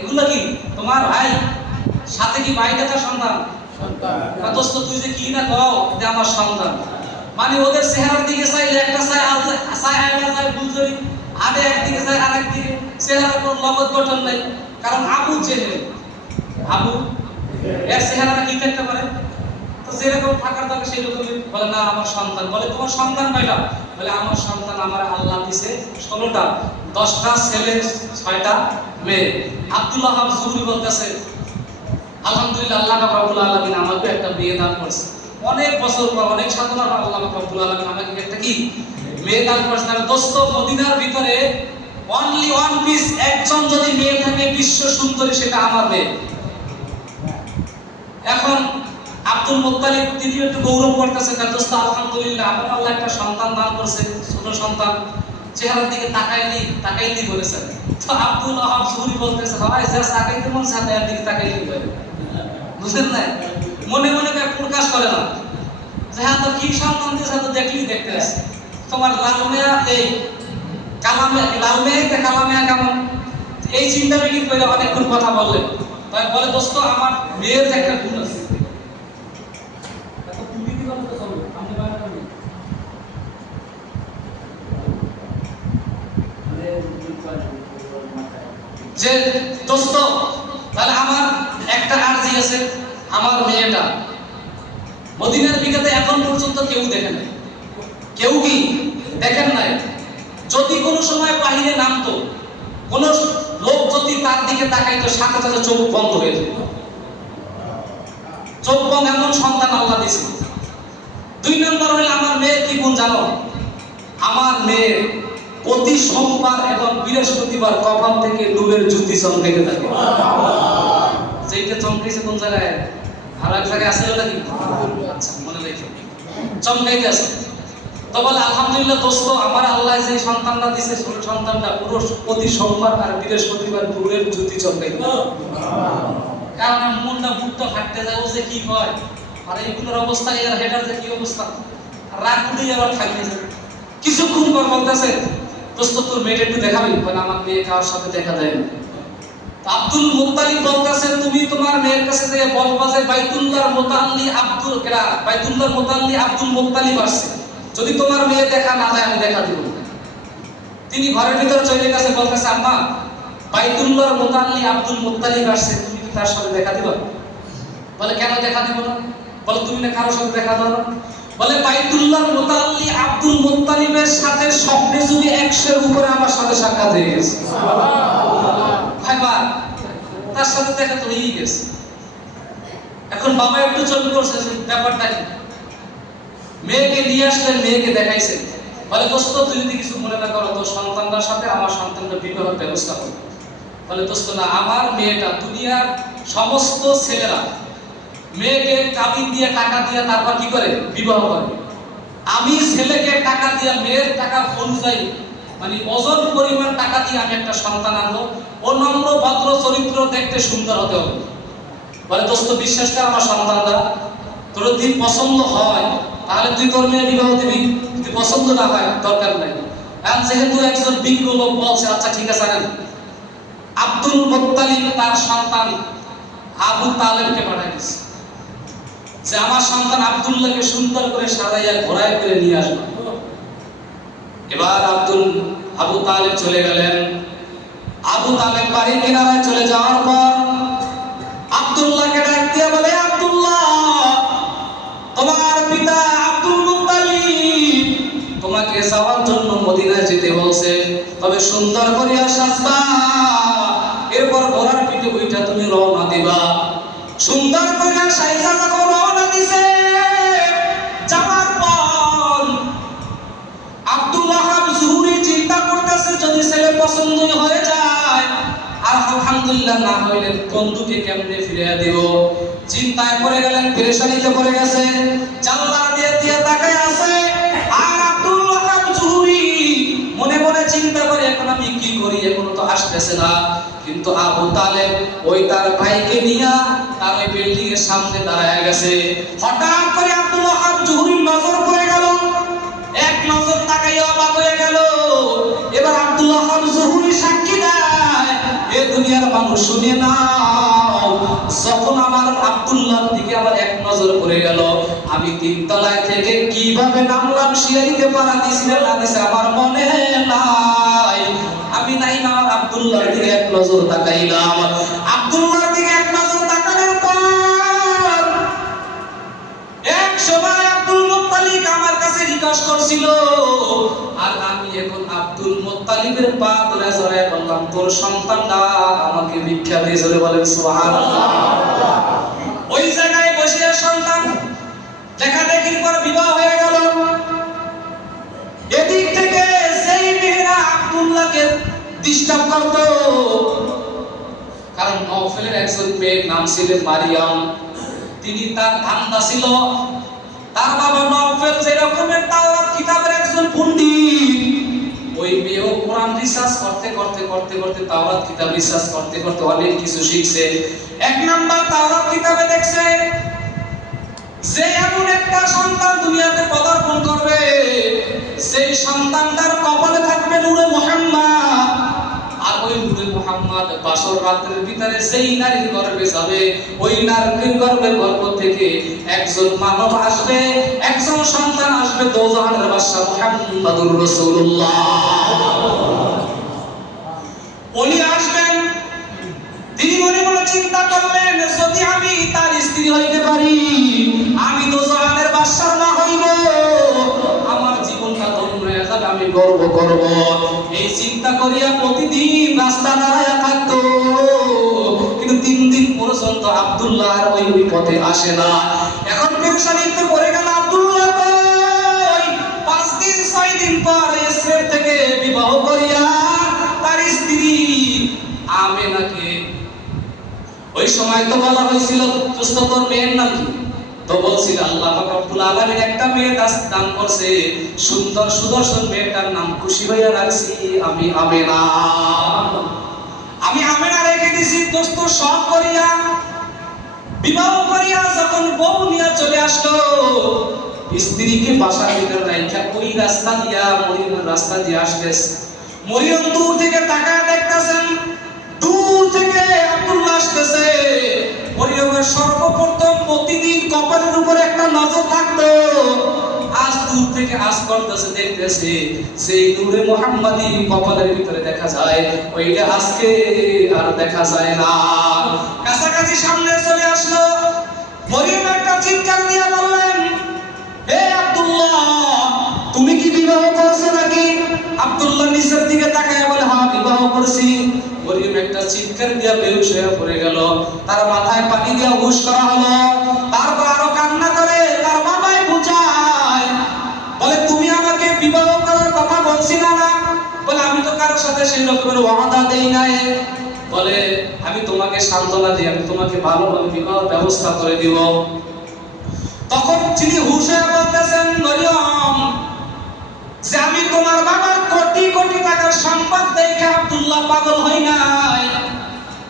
এগুলো কি তোমার ভাই? সাথে কি ভাই দাদা সন্তান? দোস্ত তুই যে কি না কও যে আমার সন্তান, মানে ওদের চেহারার দিকে চাইলে একটা চাই বুঝলি, আরে একদিকে চাই আর একদিকে, চেহারা কোনো লগত গঠন নাই। কারণ আবু জেহেল, আবু এর চেহারাটা কি থাকতে পারে? তো যেরকম থাকার দরকার সেই রকমই। বলে না আমার সন্তান। বলে তোমার সন্তান কয়টা? বলে আমার সন্তান আমার আল্লাহ দিছে 16টা, 10টা ছেলে 6টা মেয়ে। আব্দুল ওয়াহাব জুহরি বলতেছে আলহামদুলিল্লাহ, আল্লাহ রাব্বুল আলামিন আমাকে একটা মেয়ে দান করেছে। অনেক বছর পর, অনেক সাধনার পর আল্লাহ রাব্বুল আলামিন আমাকে একটা কি মেয়ে দান করেছেন। আর দোস্ত, মদিনার ভিতরে অনলি ওয়ান পিস একজন যদি মেয়ে থাকে বিশ্ব সুন্দরী, সেটা আমার মেয়ে। এখন আব্দুল মুত্তালিব তিনি একটু গৌরব করতেছে, দোস্ত আলহামদুলিল্লাহ আমার আল্লাহ একটা সন্তান দান করেছে, ছোট সন্তান, চেহারার দিকে তাকাইলি বলেছেন। তো আব্দুল ওয়াহাব জুহরি বলতেছে, হয় যা তাকাইতে মন চায় এর দিকে তাকাইলি বলে, বুঝলেন না? মনে মনে প্রকাশ করে না যে হ্যাঁ তো কি সন্তান দিয়েছে, তো দেখলি দেখতে আসে। তোমার লাল মেয়া এই কালামে, লাল মেয়েতে কালামেয়া কেমন, এই চিন্তা বিকিত করে অনেকক্ষণ কথা বললেন। তাই বলে দোস্ত আমার মেয়ের যে একটা গুণ আছে, যে দোস্ত তাহলে আমার একটা আরজি আছে, আমার মেয়েটা মদিনার বিকাতে এখন পর্যন্ত কেউ দেখে নাই, কেউ কি দেখেন নাই। যদি কোনো সময় বাহিরে নামতো, কোন লোক যদি তার দিকে তাকাইতো, সাথে সাথে চোখ বন্ধ হয়ে যেত। চোখ বন্ধ, এমন সন্তান আল্লাহ দিয়েছে। 2 নম্বর হলো আমার মেয়ের কি গুণ জানো? আমার মেয়ে প্রতি সোমবার এবং বৃহস্পতিবার কপাল থেকে নূরের জ্যোতি চমকাইতে থাকে। যেটা চমকাইছে কোন জায়গায়? আর এক জায়গায় আছে নাকি? আচ্ছা, মনে রেখো, চমকাইতে আছে। তো বলে আলহামদুলিল্লাহ দোস্ত আমার আল্লাহ যে সন্তানটা দিয়েছে, ছোট সন্তানটা পুরো প্রতি সোমবার আর বৃহস্পতিবার নূরের জ্যোতি চমকাইতে। কারণ মনটা বুকটা ফাটতে যায়, ও যে কি হয়, আর এইগুলোর অবস্থা, এর হেডার যে কি অবস্থা, রাগ উঠেই আবার থাকতে যায়। কিছুক্ষণ পর বলতেছে, দোস্ত তোর মেয়েটা একটু দেখাবি? বলে আমার মেয়ে কারোর সাথে দেখা দেয় না। আব্দুল মুত্তালিব বলতেছে, তুমি তোমার মেয়ের কাছে যে বলবা যে বাইতুল্লাহর মুতাল্লি আব্দুল মুত্তালিব আসছে, যদি তোমার মেয়ে দেখা না যায় আমি দেখা দিব। তিনি ঘরের ভিতরে চলে গেছে, বলতেছে আম্মা বাইতুল্লাহর মুতাল্লি আব্দুল মুত্তালিব আসছে, তুমি কি তার সাথে দেখা দিবা? বলে কেন দেখা দিব না? বলে তুমি না কারোর সাথে দেখা দাও না? বলে বাইতুল্লাহর মুতাল্লি আব্দুল মুত্তালিবের সাথে স্বপ্নে যুগে 100 এর উপরে আমার সাথে সাক্ষাৎ হয়ে গেছে। ভাইবা তার সাথে দেখা তো হয়েই গেছে। এখন বাবা একটু চোখ করছে ব্যাপারটা কি। মেয়েকে নিয়ে আসলেন, মেয়েকে দেখাইছেন। বলে দোস্ত তুই যদি কিছু মনে না করো, তোর সন্তানটার সাথে আমার সন্তানটার বিবাহের ব্যবস্থা করো। বলে দোস্ত না, আমার মেয়েটা, দুনিয়ার সমস্ত ছেলেরা মেয়েকে কাবিন দিয়ে টাকা দিয়ে তারপর কি করে বিবাহ করে, আমি ছেলেকে টাকা দিয়ে মেয়ের টাকা অনুযায়ী মানে ওজন পরিমাণ টাকা দিয়ে আমি একটা সন্তান আনবো, ও নম্র ভদ্র চরিত্র দেখতে সুন্দর হতে হবে। বলে দোস্ত বিশ্বাস কর আমার সন্তানটা তোর যদি পছন্দ হয় তাহলে তুই তোর মেয়ে বিবাহ দিবি, যদি পছন্দ না হয় দরকার নাই। কারণ যেহেতু একজন বিজ্ঞ লোক বলছে আচ্ছা ঠিক আছে, আনেন। আব্দুল মুত্তালিব তার সন্তান আবু তালেবকে পাঠাই দিয়েছে যে আমার সন্তান আব্দুল্লাহকে সুন্দর করে সাজাইয়া ঘোড়ায় করে নিয়ে আসবে। এবার আবু তালেব চলে গেলেন। আবু তালেব বাড়ির কিনারায় চলে যাওয়ার পর আব্দুল্লাহকে ডাক দিয়ে বলে, আব্দুল্লাহ তোমার পিতা আব্দুল মুত্তালিব তোমাকে যাওয়ার জন্য মদিনায় যেতে বলছে, তবে সুন্দর করে সাজবা, এরপর ঘোড়ার পিঠে বইটা তুমি রওনা দিবা। সুন্দর করে সাইজা যখন রওনা দিছে, যাওয়ার পর আব্দুল ওয়াহাব জুহরি চিন্তা করতেছে যদি ছেলে পছন্দই হয়ে যায়, আর আলহামদুলিল্লাহ না হইলে বন্ধুকে কেমনে ফিরিয়ে দিব, চিন্তায় পড়ে গেলেন, পেরেশানিতে পড়ে গেছে, জানলা দিয়ে তাকায় আছে। আর আব্দুল ওয়াহাব জুহরি মনে মনে চিন্তা করে এখন আমি কি করি, এখনো তো আসতেছে না। কিন্তু আবু তালেব ওই তার ভাইকে নিয়ে তার ওই বিল্ডিং এর সামনে দাঁড়ায় গেছে। হঠাৎ করে আব্দুল ওয়াহাব জুহরির নজর পড়ে গেল, এক নজর তাকাইয়া অবাক হয়ে গেল। এবার আব্দুল ওয়াহাব জুহরি সাক্ষী দেয়, এ দুনিয়ার মানুষ শুনে নাও, যখন আমার আব্দুল্লাহর দিকে আমার এক নজর পড়ে গেল, আমি তিনতলায় থেকে কিভাবে নামলাম শিয়ারিতে পাড়া দিয়েছিলেন না দিছে আমার মনে নাই। আমি নাই না আমার আব্দুল্লাহর দিকে এক নজর তাকাইলাম। আব্দুল্লাহর দিকে এক নজর তাকানোর পর এক সময় আব্দুল মুত্তালিব আমার কাছে রিকোয়েস্ট করছিল, আর আমি এখন আব্দুল মুত্তালিবের পা ধরে জড়ায় বললাম, তোর সন্তানটা আমাকে ভিক্ষা দিয়ে জোরে বলেন সুবহানাল্লাহ। ওই জায়গায় বসে সন্তান দেখা দেখির পর বিবাহ হয়ে গেল। এদিক থেকে সেই মেয়েরা আব্দুল্লাহকে ডিস্টার্ব করত, কারণ নওফেলের একজন মেয়ের নাম ছিল মারিয়াম। তিনি তার ধান্দা ছিল, তার বাবা নওফেল যে রকমের তাওরাত কিতাবের একজন পণ্ডিত, ওই মেয়েও কোরআন রিসার্চ করতে করতে করতে করতে তাওরাত কিতাব রিসার্চ করতে করতে অনেক কিছু শিখছে। এক নাম্বার তাওরাত কিতাবে দেখছে যে এমন একটা সন্তান দুনিয়াতে পদার্পণ করবে, সেই সন্তানটার কপালে থাকবে নূরে মুহাম্মদ। আর ওই নূরে মুহাম্মদ বাসর রাতের ভিতরে যেই নারীর গর্ভে যাবে, ওই নারীর গর্ভ থেকে একজন মানব আসবে, একজন সন্তান আসবে, দোজাহানের বাদশা মুহাম্মদুর রাসূলুল্লাহ। উনি আসবেন, তিনি মনে মনে চিন্তা করলেন, যদি আমি তার স্ত্রী হইতে পারি, আমি দোজাহানের বাদশার মা হইব, আমার জীবনটা ধন্য হয়ে যাবে, আমি গর্ব করব। এই চিন্তা করিয়া প্রতিদিন রাস্তা দাঁড়ায়া থাকতো, কিন্তু 3 দিন পর্যন্ত আব্দুল্লাহ আর ওই পথে আসে না। এখন পেরেশানিতে পড়ে গেল আব্দুল্লাহ। 5 দিন 6 দিন পর ইসরায়েল থেকে বিবাহ করিয়া তার স্ত্রী আমেনাকে, ওই সময় তো বলা হয়েছিল তোর মেয়ের নাম কি, তো বলছিল আল্লাহ পাক রব্বুল আলামিন একটা মেয়ে দান করছে, সুন্দর সুদর্শন মেয়েটার নাম খুশি হইয়া রাখছি আমি আমেনা। আমি আমেনা রেখে দিছি দোস্ত সব করিয়া বিবাহ করিয়া যখন বউ নিয়ে চলে আসলো, স্ত্রীকে বাসার ভিতরে রাখা ওই রাস্তা দিয়া মরিয়মের রাস্তা দিয়ে আসতেছে। মরিয়ম দূর থেকে তাকায় দেখতেছেন, দূর থেকে আব্দুল্লাহ আসতেছে। মরিয়মের সর্বপ্রথম প্রতিদিন কপালের উপরে একটা নজর থাকতো, আজ দূর থেকে আজ করতেছে দেখতেছে সেই নূরে মুহাম্মাদি কপালের ভিতরে দেখা যায়, ওইটা আজকে আর দেখা যায় না। কাছাকাছি সামনে চলে আসলো, মরিয়ম একটা চিৎকার দিয়ে বললেন, হে আব্দুল্লাহ, তুমি কি বিবাহ করছো নাকি? আব্দুল্লাহ নিচের দিকে তাকায় বলে, হ্যাঁ বিবাহ করছি। মরিয়ম একটা চিৎকার দিয়া বেহুশ হয়ে পড়ে গেল, তার মাথায় পানি দিয়া হুশ করা হলো। তারপর আরো কান্না করে তার বাবাই বুঝায়, বলে তুমি আমাকে বিবাহ করার কথা বলছিলা না? বলে আমি তো কারোর সাথে সেই রকমের ওয়াদা দেই নাই। বলে আমি তোমাকে সান্ত্বনা দিই, আমি তোমাকে ভালোভাবে বিবাহ ব্যবস্থা করে দিব। তখন তিনি হুশ হয়ে বলতেছেন, মরিয়ম, যে আমি তোমার বাবার কোটি কোটি টাকার সম্পদ দেখে আব্দুল্লাহ পাগল হই নাই,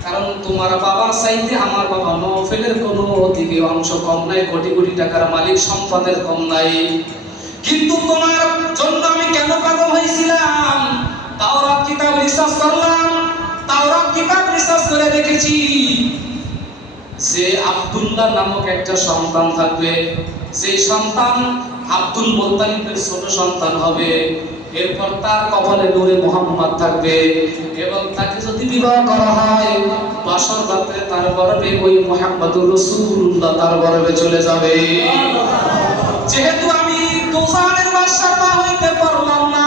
কারণ তোমার বাবার চাইতে আমার বাবা নওফেলের কোনো দিকে অংশ কম নাই, কোটি কোটি টাকার মালিক সম্পদের কম নাই। কিন্তু তোমার জন্য আমি কেন পাগল হয়েছিলাম? তাওরাত কিতাব রিসার্চ করলাম, তাওরাত কিতাব রিসার্চ করে দেখেছি যে আব্দুল্লাহ নামক একটা সন্তান থাকবে, সেই সন্তান আব্দুল মুত্তালিবের ছোট সন্তান হবে। এরপর তার কপালে নূরে মুহাম্মদ থাকবে, এবং তাকে যদি বিবাহ করা হয় বাসর রাতে তার গর্ভে ওই মুহাম্মদুর রাসূলুল্লাহ তার গর্ভে চলে যাবে। যেহেতু আমি দোজাহানের বাদশার মা হইতে পারলাম না,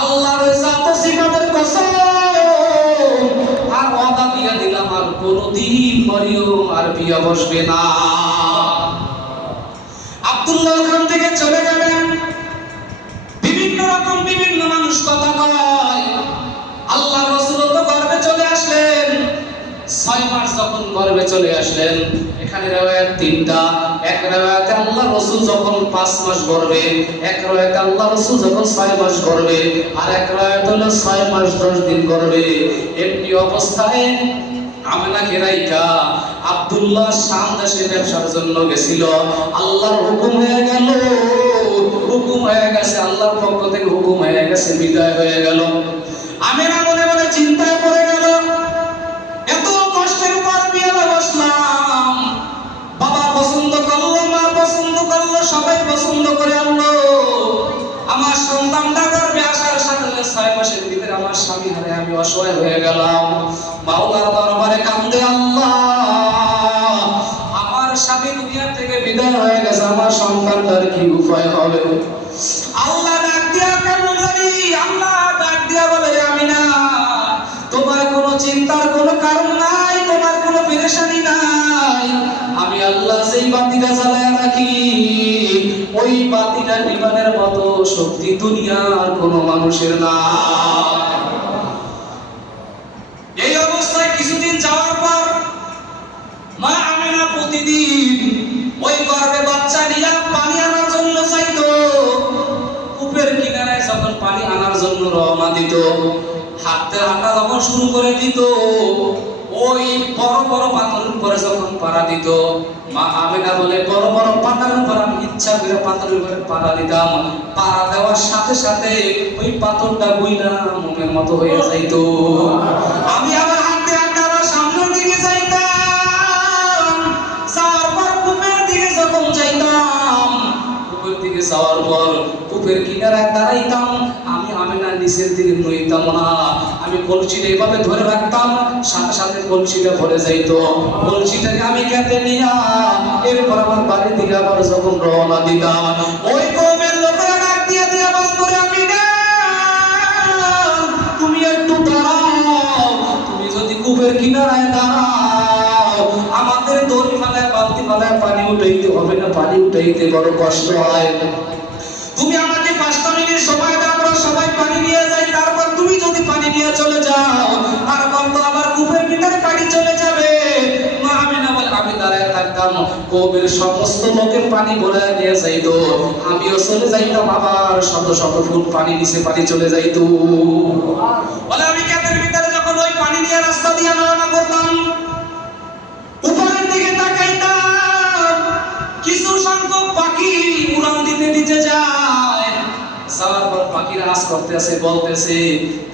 আল্লাহর জাত ও সিফাতের কসম আর ওয়াদা দিয়া দিলাম, আর কোনদিন মরিয়ম আর বিয়া বসবে না। আব্দুল্লাহ ওখান থেকে চলে গেলেন। বিভিন্ন রকম বিভিন্ন মানুষ কথা কয়, আল্লাহর রাসূল তো গর্ভে চলে আসলেন। 6 মাস যখন গর্ভে চলে আসলেন। এখানে রিওয়ায়াত তিনটা। এক রিওয়ায়াতে আল্লাহ রাসূল যখন 5 মাস গর্ভে, এক রিওয়ায়াতে আল্লাহ রাসূল যখন 6 মাস গর্ভে, আর এক রিওয়ায়াত হলো 6 মাস 10 দিন গর্ভে। এমনি অবস্থায় আমেনাকে রাইখা আব্দুল্লাহ শাম দেশে ব্যবসার জন্য গেছিল। আল্লাহর হুকুম হয়ে গেল, হুকুম হয়ে গেছে, আল্লাহর পক্ষ থেকে হুকুম হয়ে গেছে, বিদায় হয়ে গেল। আমেনা মনে মনে চিন্তায় পড়ে গেল, এত কষ্টের পর বিয়ে বসলাম, বাবা পছন্দ করলো, মা পছন্দ করলো, সবাই পছন্দ করে আনলো, আমার সন্তানটা গর্ভে আসার সাথে 6 মাসের ভিতরে আমার স্বামী হারে আমি অসহায় হয়ে গেলাম। মাওলার দরবারে কান্দে, আল্লাহ আমার স্বামী দুনিয়া থেকে বিদায় হয়ে গেছে, আমার সন্তানটার কি উপায় হবে? আল্লাহ ডাক দিয়া কেমন জানি, আল্লাহ ডাক দিয়া বলে, আমিনা তোমার কোনো চিন্তার কোনো কারণ নাই, তোমার কোনো পেরেশানি নাই। আমি আল্লাহ যেই বাতিটা জ্বালায় রাখি, ওই বাতিটা নিবানের মতো শক্তি দুনিয়ার কোনো মানুষের না। এই অবস্থায় কিছুদিন যাওয়ার পর মা আমিনা প্রতিদিন ওই গর্ভে বাচ্চা নিয়ে পানি আনার জন্য যাইতো। কূপের কিনারায় যখন পানি আনার জন্য রওনা দিত, হাঁটতে হাঁটা যখন শুরু করে দিত, ওই বড় বড় পাথরের উপরে যখন পাড়া দিত, মা আমিনা বলে, বড় বড় পাথরের উপর আমি ইচ্ছা করে পাথরের উপরে পাড়া দিতাম, পাড়া দেওয়ার সাথে সাথে ওই পাথরটা গুইলা মনের মতো হয়ে যাইত। আমি আবার হাঁটতে হাঁটতে আবার সামনের দিকে যাইতাম, যাওয়ার পর কূপের দিকে যখন যাইতাম, কূপের দিকে যাওয়ার পর কূপের কিনারায় দাঁড়াইতাম, আমি আমিনা নিচের দিকে নইতাম না, আমি কলসিটা এইভাবে ধরে রাখতাম, সাথে সাথে কলসিটা ভরে যাইতো। কলসিটাকে আমি কেটে নিয়া এরপর আমার বাড়ির দিকে আবার যখন রওনা দিতাম, ওই কওমের লোকেরা ডাক দিয়ে দিয়ে বলতো, আমিনা তুমি একটু দাঁড়াও, তুমি যদি কূপের কিনারায় দাঁড়াও, আমাদের দড়ি ফালায় বালতি ফালায় পানি উঠাইতে হবে না, পানি উঠাইতে বড় কষ্ট হয়, তুমি আমাকে 5টা মিনিট সময় দাও, আমরা সবাই পানি নিয়ে যাই, তারপর তুমি যদি পানি নিয়ে চলে যাও, তারপর তো আবার কূপের ভিতরে পানি চলে যাবে। মা আমিনা বলে, আমি দাঁড়ায় থাকতাম, কূপের সমস্ত লোকের পানি ভরে নিয়ে যাইতো, আমিও চলে যাইতাম, আবার শত শত ফুট পানি নিচে পানি চলে যাইতো। বলে আমি ক্ষেতের ভিতরে যখন ওই পানি নিয়ে রাস্তা দিয়ে রওনা করতাম, উপরের দিকে তাকাইতাম, কিছু সংখ্যক পাখি উড়ান দিতে দিতে যায়, যাওয়ার পর পাখিরা আওয়াজ করতেছে, বলতেছে,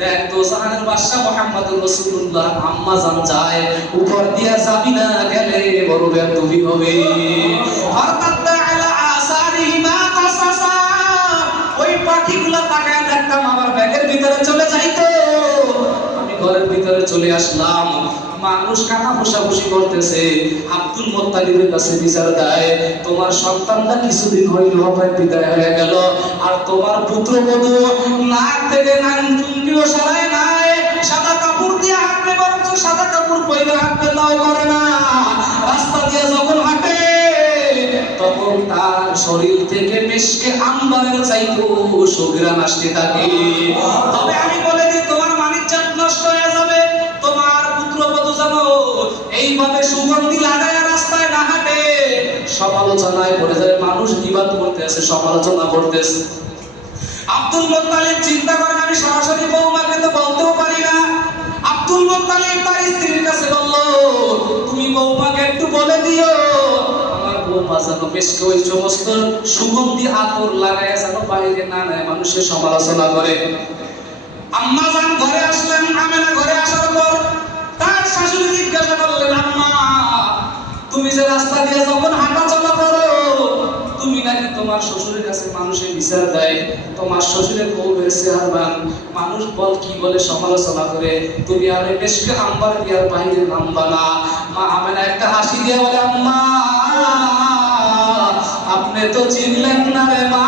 দেখ তো জাহানের বাদশা মুহাম্মদুর রাসূলুল্লাহ আম্মা জান যায়, উপর দিয়া যাবি না, গেলে বড় বেদবি হবে। অর্থাৎ আলা আসারিহিমা কাসাসা, ওই পাখিগুলা তাকায় দেখতাম আমার ব্যাগের ভিতরে চলে যাইতো। আমি ঘরের ভিতরে চলে আসলাম, মানুষ কানা ফুসাফুসি করতেছে, আব্দুল মুত্তালিবের কাছে বিচার দেয়, তোমার সন্তানটা কিছুদিন হইল হবে বিদায় হয়ে গেল, আর তোমার পুত্রবধূ নাক থেকে চুনকিও সরায় নাই, সাদা কাপড় দিয়ে হাঁটবে, বরঞ্চ সাদা কাপড় পরে হাঁটবে তাও করে না, রাস্তা দিয়ে যখন হাঁটে তখন তার শরীর থেকে মিশকে আম্বারের চাইতো সুঘ্রাণ আসতে থাকে। তবে আমি বলে দিই, তোমার মানিজ্জাত নষ্ট হয়ে যাবে, তোমার পুত্রবধূ যেন এইভাবে সুগন্ধি লাগায় রাস্তায় না হাঁটে। সমালোচনায় পড়ে যায়, মানুষ গীবাত করতেছে, সমালোচনা করতেছে। আব্দুল মুত্তালিব চিন্তা করেন, আমি সরাসরি বৌমাকে তো বলতেও পারি না। আব্দুল মুত্তালিব তার স্ত্রীর কাছে বলল, তুমি বৌমাকে একটু বলে দিও, আমার বৌমা যেন বেশকে ওই সমস্ত সুগন্ধি আতর লাগায় যেন বাইরে না নেয়, মানুষের সমালোচনা করে। আম্মা জান ঘরে আসলেন, আমেনা ঘরে আসার পর তার শাশুড়ি জিজ্ঞাসা করলেন, আম্মা তুমি যে রাস্তা দিয়ে যখন হাঁটা চলা করো, তুমি নাকি তোমার শ্বশুরের কাছে মানুষের বিচার দেয়, তোমার শ্বশুরের বউয়ের চেহারবান মানুষ বল কি বলে সমালোচনা করে, তুমি আর বেশকে আম্বার দিয়ার বাইরে নামবা না। মা আমেনা একটা হাসি দিয়ে বলে, আম্মা আপনি তো চিনলেন না রে মা,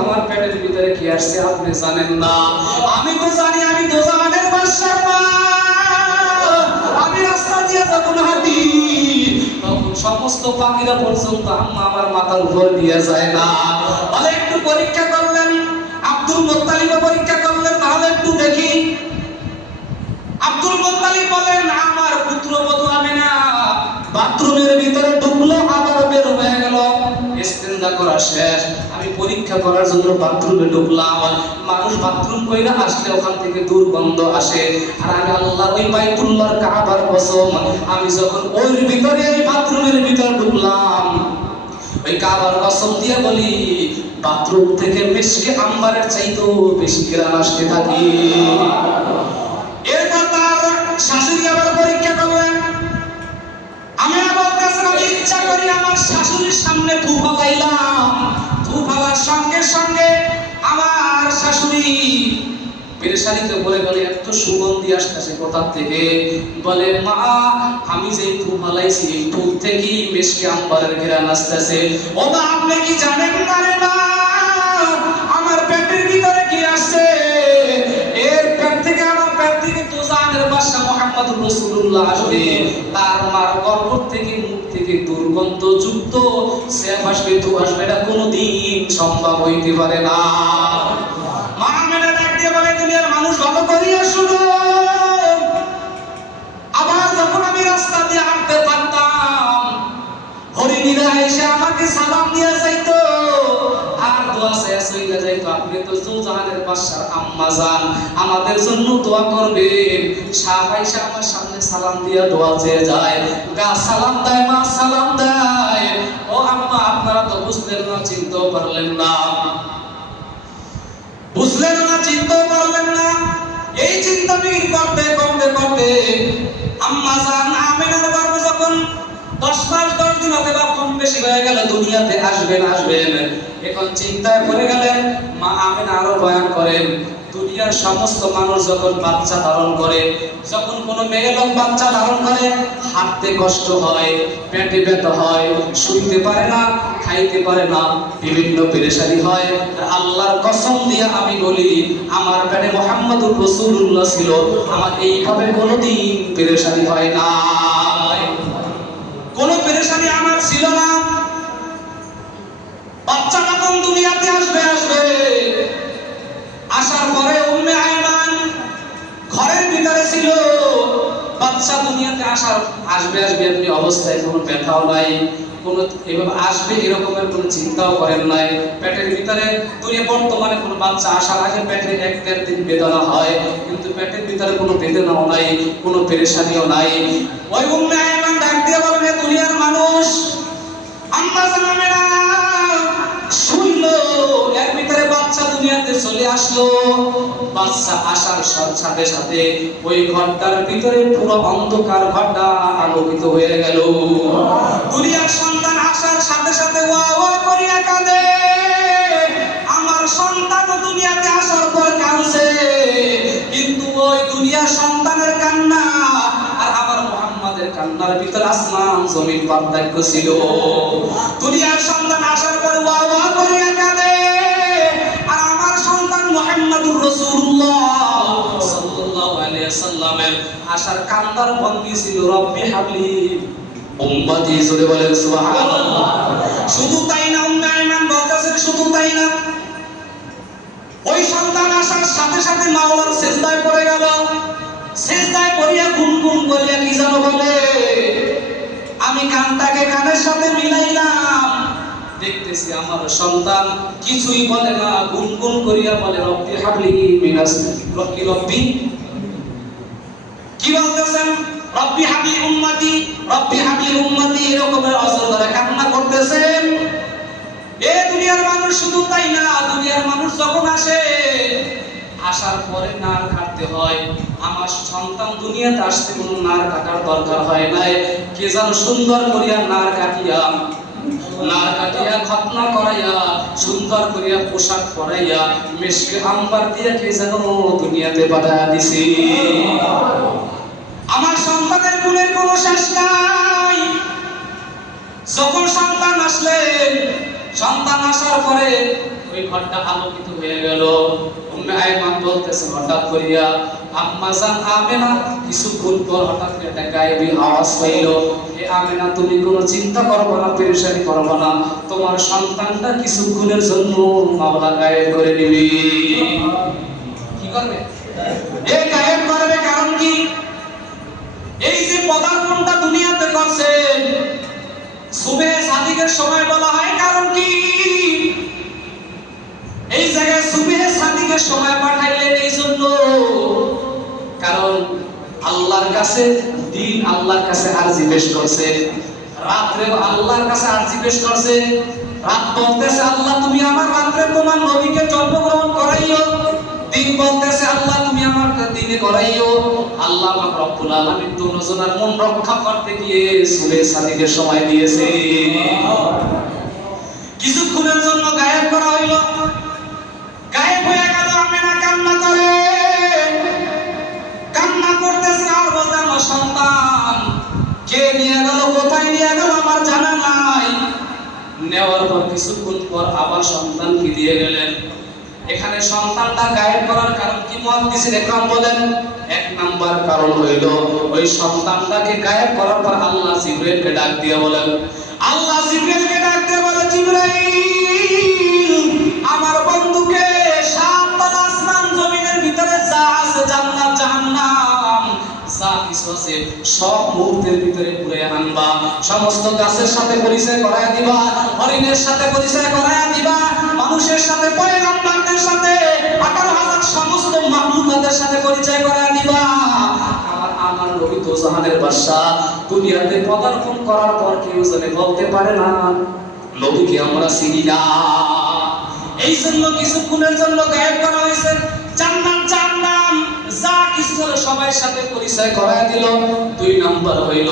আমার পেটের ভিতরে কি আসছে আপনি জানেন না, আমি তো জানি, আমি তো জাহানের বাদশার মা, আমি রাস্তা দিয়ে যখন হাঁটি তখন সমস্ত পাখিরা পর্যন্ত আম্মা আমার মাথার উপর দিয়ে যায় না। বলে একটু পরীক্ষা করলেন, আব্দুল মুত্তালিব পরীক্ষা করলেন, তাহলে একটু দেখি। আব্দুল আব্দুল মুত্তালিব বলেন আমার পুত্রবধূ আমেনা বাথরুমের ভিতরে ঢুকলো আবার বের হয়ে গেল। ইস্তেঞ্জা করা শেষ, আমি পরীক্ষা করার জন্য বাথরুমে ঢুকলাম। মানুষ বাথরুম কইরা আসলে ওখান থেকে দুর্গন্ধ আসে, আর আমি আল্লাহর ওই বাইতুল্লাহর কাবার কসম, আমি যখন ওই ভিতরে এই বাথরুমের ভিতরে ঢুকলাম, ওই কাবার কসম দিয়ে বলি বাথরুম থেকে মিশকে আম্বারের চাইতেও বেশি ঘ্রাণ আসতে থাকে। এরপর তার শাশুড়ি আবার পরীক্ষা করলেন। আমি বলতেছেন আমি ইচ্ছা করি আমার শাশুড়ির সামনে থু ফেলাইলাম, থু ফেলার সঙ্গে সঙ্গে আমার শাশুড়ি পেরেশানিতে বলে বলে এত সুগন্ধি আসতেছে কোথা থেকে? বলে মা আমি যে থু ফেলাইছি থুক থেকেই মিশকে আম্বারের ঘ্রাণ আসতেছে। ও মা আপনি কি জানেন না রে মা আমার পেটের ভিতরে কি আসছে? এর পেট থেকে আমার পেট থেকে তো জানের বাদশা মুহাম্মদুর রাসূলুল্লাহ আসবে, তার মার গর্ভ থেকে মুখ থেকে দুর্গন্ধ যুক্ত সেফ আসবে, তো আসবে, এটা কোনোদিন সম্ভব হইতে পারে না। মা মেনে ডাক দিয়ে বলে দুনিয়ার মানুষ ভালো করিয়া শুনো, আবার যখন আমি রাস্তা দিয়ে হাঁটতে পারতাম হরিণীরা এসে আমাকে সালাম দিয়ে যাইতো আর দোয়া শেষ হইয়া যাইতো, আপনি তো জাহানের বাদশার আম্মা জান আমাদের জন্য দোয়া করবেন। সাপ আইসা আমার সামনে সালাম দিয়া দোয়া চেয়ে যায়, গাছ সালাম দেয়, মা সালাম দেয়। ও আম্মা আপনারা তো বুঝলেন না, চিনতেও পারলেন না, বুঝলেন না, চিনতেও পারলেন না। এই চিন্তা বিহীন করতে করতে করতে আম্মা জান আমেনার গর্ভে যখন 10 মাস 10 দিন অথবা কম বেশি হয়ে গেল দুনিয়াতে আসবেন আসবেন, এখন চিন্তায় পড়ে গেলেন। মা আমেনা আরো বয়ান করেন দুনিয়ার সমস্ত মানুষ যখন বাচ্চা ধারণ করে, যখন কোনো মেয়ে লোক বাচ্চা ধারণ করে হাঁটতে কষ্ট হয়, পেটে ব্যথা হয়, শুইতে পারে না, খাইতে পারে না, বিভিন্ন পেরেশানি হয়। আল্লাহর কসম দিয়ে আমি বলি আমার পেটে মুহাম্মদুর রাসূলুল্লাহ ছিল, আমার এইভাবে কোনোদিন পেরেশানি হয় না, কোনো পেরেশানি আমার ছিল না। বাচ্চা যখন দুনিয়াতে আসবে আসবে, আসার পরে উম্মে আইমান ঘরের ভিতরে ছিল, বাচ্চা দুনিয়াতে আসবে আসবে এমনি অবস্থায় কোনো ব্যথাও নাই, কোনো এভাবে আসবে এরকমের কোনো চিন্তাও করেন নাই। পেটের ভিতরে দুনিয়া বর্তমানে কোনো বাচ্চা আসার আগে পেটে 1-1.5 দিন বেদনা হয়, কিন্তু পেটের ভিতরে কোনো বেদনাও নাই, কোনো পেরেশানিও নাই। ওই উম্মে আইমান ডাক দিয়ে বলেন দুনিয়ার মানুষ আম্মা জানেনা শুনলো এর ভিতরে বাচ্চা দুনিয়াতে চলে আসলো। বাচ্চা আসার সাথে সাথে ওই ঘরটার ভিতরে পুরো অন্ধকার, ঘরটা আলোকিত হয়ে গেল। দুনিয়ার সন্তান আসার সাথে সাথে ওয়া ওয়া করিয়া কাঁদে, আমার সন্তান দুনিয়াতে আসার পর কাঁদছে, কিন্তু ওই দুনিয়ার সন্তানের কান্না আর আমার মুহাম্মাদের কান্নার ভিতরে আসমান জমিন পার্থক্য ছিল। দুনিয়ার সন্তান আসার পর ওয়া ওয়া করিয়া কাঁদে, আর আমার সন্তান মুহাম্মদুর রাসূলুল্লাহ সাল্লাল্লাহু আলাইহি ওয়াসাল্লামের আসার কান্নার ভঙ্গি ছিল রব্বি হাবলি উম্মতি, জোরে বলেন সুবহানাল্লাহ। শুধু তাই না, উম্মে আইমান বলতেছেন শুধু তাই না, ওই সন্তান আসার সাথে সাথে মাওলার সিজদায় পড়ে গেল। সিজদায় পড়িয়া গুনগুন করিয়া কি যেন বলে, আমি কানটাকে কানের সাথে মিলাইলাম, দেখতেছি আমার সন্তান কিছুই বলে না, গুনগুন করিয়া বলে রব্বি হাবলি মিনাস রব্বি কি বলতেছেন রব্বি হাবলি উম্মতি, রব্বি হাবলি উম্মতি, এরকমের অজর ধরে কান্না করতেছেন। এ দুনিয়ার মানুষ শুধু তাই না, দুনিয়ার মানুষ যখন আসে আসার পরে নার কাটতে হয়, আমার সন্তান দুনিয়াতে আসতে কোনো নার কাটার দরকার হয় নাই, কে যেন সুন্দর করিয়া নার কাটিয়া খতনা করাইয়া সুন্দর করিয়া পোশাক পরাইয়া মিশকে আম্বার দিয়ে কে যেন দুনিয়াতে পাঠাইয়া দিছে। আমার সন্তানের গুণের কোনো শেষ নাই। যখন সন্তান আসলেন, সন্তান আসার পরে ওই ঘরটা আলোকিত হয়ে গেল। উম্মে আইমান বলতেছে হঠাৎ করিয়া আম্মা জান আমেনা কিছুক্ষণ পর হঠাৎ করে একটা গায়েবী আওয়াজ পাইল, এ আমেনা তুমি কোনো চিন্তা করবে না, পেরেশানি করবে না, তোমার সন্তানটা কিছুক্ষণের জন্য মাওলা গায়েব করে দিবে। কি করবে? এ গায়েব করবে, কারণ কি? সুবহে সাদিকের সময় বলা হয়, কারণ কি এই জায়গায় সুবহে সাদিকের সময় পাঠাইলেন এই জন্য, কারণ আল্লাহর কাছে দিন আল্লাহর কাছে আরজি পেশ করছে, রাত্রে আল্লাহর কাছে আরজি পেশ করছে। রাত বলতেছে আল্লাহ তুমি আমার রাত্রে তোমার নবীকে জন্মগ্রহণ করাইও, দিন বলতেছে আল্লাহ তুমি আমার দিনে করাইও। আল্লাহ পাক রব্বুল আলামিন দুজনের মন রক্ষা করতে গিয়ে সুবহে সাদিকের সময় দিয়েছে। কিছুক্ষণের জন্য গায়েব করা হইল, গায়েব হয়ে গেল। আমেনা কান্না করে, কান্না করতেছে আর বলতে আমার সন্তান কে নিয়ে গেল, কোথায় নিয়ে গেল আমার জানা নাই। নেওয়ার পর কিছুক্ষণ পর আবার সন্তানকে দিয়ে গেলেন। এখানে সন্তানটা গায়েব করার কারণ কি মুহাদ্দিসিন ইকরাম বলেন, এক নাম্বার কারণ হইল ওই সন্তানটাকে গায়েব করার পর আল্লাহ জিবরাইলকে ডাক দিয়ে বলেন, আল্লাহ জিবরাইলকে ডাক দিয়ে বলে, জিবরাইল আমার বন্ধুকে সাত তলা আসমান জমিনের ভিতরে যা আছে জান্নাত জাহান্নাম যা কিছু আছে সব মুহূর্তের ভিতরে পুরে আনবা, সমস্ত গাছের সাথে পরিচয় করায় দিবা, হরিণের সাথে পরিচয় করায় দিবা, মানুষের সাথে, পয়গম্বরদের সাথে, 18,000 সমস্ত মাখলুকাতের সাথে পরিচয় করায় দিবা। আমার নবী তো জাহানের বাদশা, দুনিয়াতে পদার্পণ করার পর কেউ জানে বলতে পারে না নবীকে আমরা চিনি না। এই জন্য কিছুক্ষণের জন্য গায়েব করা হয়েছে। জান্নাত জাহান্নাম যা কিছু সবার সাথে পরিচয় করায় দিল। দুই নাম্বার হইল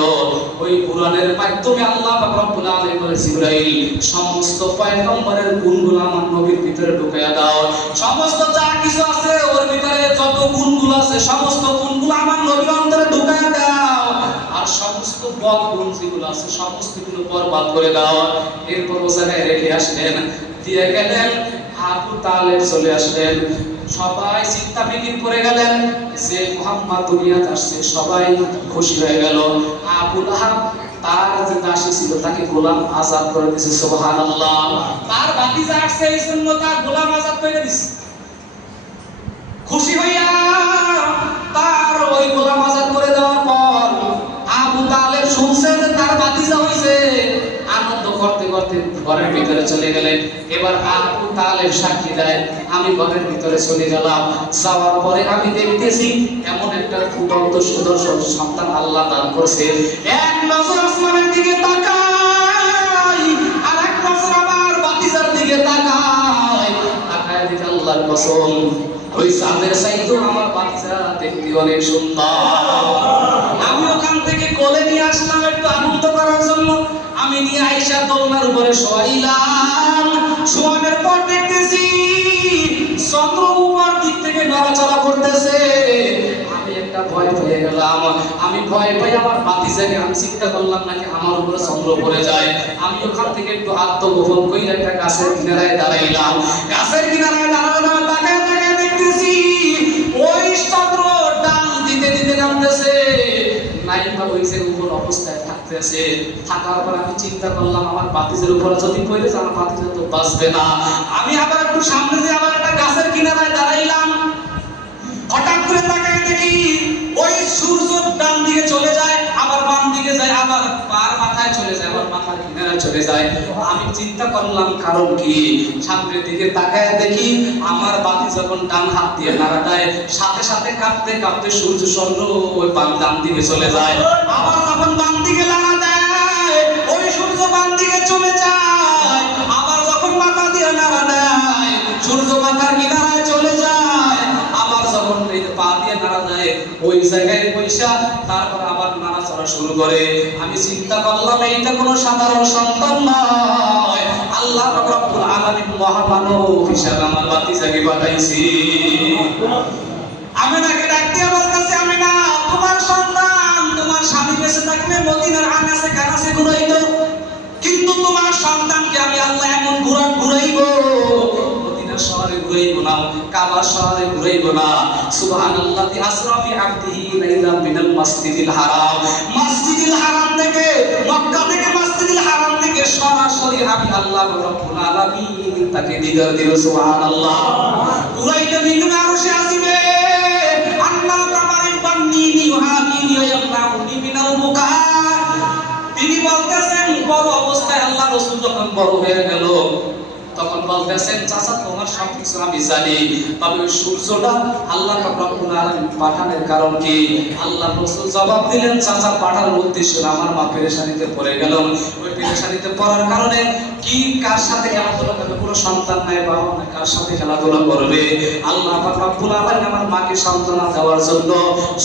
ওই কোরআনের মাধ্যমে আল্লাহ পাক রব্বুল আলামিন বলে, জিবরাইল সমস্ত পয়গম্বরের গুণগুলো আমার নবীর ভিতরে ঢুকায়া দাও, সমস্ত যা কিছু আছে ওর ভিতরে যত গুণগুলো আছে সমস্ত গুণগুলো আমার নবীর অন্তরে ঢুকায়া দাও, আর সমস্ত বদ গুণ যেগুলো আছে সমস্ত গুলো বরবাদ করে দাও। এরপর ও জায়গায় রেখে আসলেন, দিয়ে গেলেন। আবু তালেব চলে আসলেন, সবাই চিন্তা ফিকির করে গেলেন যে মুহাম্মদ দুনিয়াতে আসছে, সবাই খুশি হয়ে গেল। আবু লাহাব তার যে দাসী ছিল তাকে গোলাম আজাদ করে দিয়েছে, সুবহানাল্লাহ। তার ভাতিজা আসছে এই জন্য তার গোলাম আজাদ করে দিয়েছে। খুশি হইয়া তার ওই গোলাম আজাদ করে দেওয়ার পর আবু তালেব শুনছে যে তার ভাতিজা হইছে, আনন্দ করতে করতে ঘরের ভিতরে চলে গেলেন। এবার আবু তালেব সাক্ষী দেয়, আমি ঘরের ভিতরে চলে গেলাম, যাওয়ার পরে আমি দেখতেছি এমন একটা ফুটন্ত সুদর্শন সন্তান আল্লাহ দান করছে। এক নজর আসমানের দিকে তাকাই, আর এক নজর আমার ভাতিজার দিকে তাকাই, তাকায় দেখে আল্লাহর কসম ওই চাঁদের চাইতেও আমার ভাতিজা দেখতে অনেক সুন্দর। আমি ওখান থেকে কোলে নিয়ে আসলাম একটু আনন্দ করার জন্য। আমি নিয়ে আয়েশা দোলনার উপরে শোয়াইলাম, শোয়ানোর পর দেখতেছি চন্দ্র উপর দিক থেকে নড়াচড়া করতেছে। আমি একটা ভয় পেয়ে গেলাম, আমি ভয় পাই আমার ভাতিজাকে আমি চিন্তা করলাম নাকি আমার উপরে চন্দ্র পড়ে যায়। আমি ওখান থেকে একটু আত্মগোপন করে একটা গাছের কিনারায় দাঁড়াইলাম। গাছের কিনারায় দাঁড়ালাম, তাকায় তাকায় দেখতেছি ওই চন্দ্র ডাল দিতে দিতে নামতেছে, নাইবা ওই যে উপর অবস্থায় থাকতেছে। থাকার পর আমি চিন্তা করলাম আমার ভাতিজার উপর যদি পড়ে যায় আমার ভাতিজা তো বাঁচবে না। আমি আবার একটু সামনে দিয়ে আবার একটা গাছের কিনারায় দাঁড়াইলাম। হঠাৎ করে তাকায় দেখি ওই সূর্য ডান দিকে চলে যায়, আবার বাম দিকে যায়, আবার পার মাথায় চলে যায়, আবার মাথার কিনারায় চলে যায়। আমি চিন্তা করলাম কারণ কি, সামনের দিকে তাকায় দেখি আমার বাতি যখন ডান হাত দিয়ে নাড়া দেয় সাথে সাথে কাঁপতে কাঁপতে সূর্য চন্দ্র ওই ডান দিকে চলে যায়। আবার যখন বাম দিকে নাড়া দেয় ওই সূর্য বাম দিকে চলে যায়। আবার যখন মাথা দিয়ে নাড়া দেয় সূর্য মাথার কিনারায় চলে যায়। আবার যখন পা দিয়ে নাড়া দেয় ওই জায়গায় পয়সা, তারপর আবার নাড়াচড়া শুরু করে। আমি চিন্তা করলাম এইটা কোনো সাধারণ সন্তান নয়, আল্লাহ রব্বুল আলামিন মহামানব হিসাবে আমার ভাতিজাকে পাঠাইছি। আমিনাকে ডাক দিয়ে বলতেছে, আমিনা তোমার সন্তান তোমার স্বামী বেঁচে থাকলে মদিনার আনাসে কানাসে ঘুরাইতো, কিন্তু তোমার সন্তানকে আমি আল্লাহ এমন ঘুরাইবো মদিনা শহরে ঘুরাইবো না, কাবা শহরে ঘুরাইবো না। সুবহানাল্লাহি আসরা বি আবদিহি লাইলা মিনাল মাসজিদিল হারাম, মসজিদুল হারাম থেকে মক্কা থেকে মসজিদুল হারাম থেকে সরাসরি আমি আল্লাহ রাব্বুল আলামিন তাকে দিদার দিল। সুবহানাল্লাহ। ঘুরাইতে নিকমে আরশে আসিবে আল্লাহ কামারিন বান্নিনি ওয়াহাবিনি ওয়া ইয়ামনাউনি মিনাল বুকা। তিনি বলতেছেন বড় অবস্থা বড় হয়ে গেল, তখন বলতেছেন চাচা তোমার সবকিছু আমি জানি, তবে ওই সূর্যটা আল্লাহ রব্বুল আলামিন পাঠানোর কারণ কি? আল্লাহ রাসূল জবাব দিলেন চাচা পাঠানোর উদ্দেশ্য আমার মা পেরেশানিতে পড়ে গেল, ওই পেরেশানিতে পড়ার কারণে কি কার সাথে খেলাধুলা করবে, কোনো সন্তান নাই বাবা নাই, কার সাথে খেলাধুলা করবে? আল্লাহ রব্বুল আলামিন আমার মাকে সান্ত্বনা দেওয়ার জন্য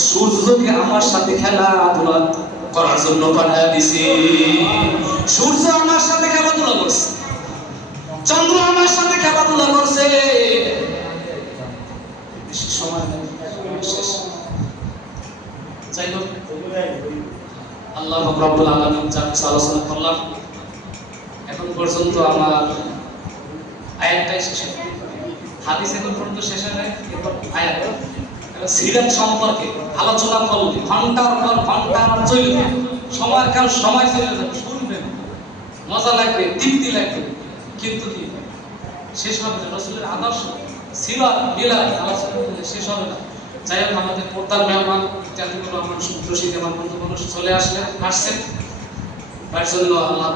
সূর্যকে আমার সাথে খেলাধুলা করার জন্য পাঠিয়ে দিছি। সূর্য আমার সাথে খেলাধুলা করছে, চন্দ্র আমার সাথে খেলাধুলা করছে, বেশি সময় নেই, শেষ। যাই হোক, আল্লাহ রাব্বুল আলামিন যা কিছু আলোচনা করলাম এখন পর্যন্ত আমার আয়াতটাই শেষ হয়নি, হাদিস এখন পর্যন্ত শেষ হয় নাই, এরপর আয়াত। সিরাত সম্পর্কে আলোচনা করলে ঘন্টার পর ঘন্টা চলবে, সময়কাল সময় চলে যাবে, শুনবেন, মজা লাগবে, তৃপ্তি লাগবে, কিন্তু কি শেষ হবে না। রাসূলের আদর্শ সিরাত মিলাদ আলোচনা করলে শেষ হবে না। যাই হোক, আমাদের পর্দার মেহমান ইত্যাদিগুলো আমার সুপ্রসিদ্ধ আমার বন্ধু মানুষ চলে আসছেন, তার জন্য আল্লাহ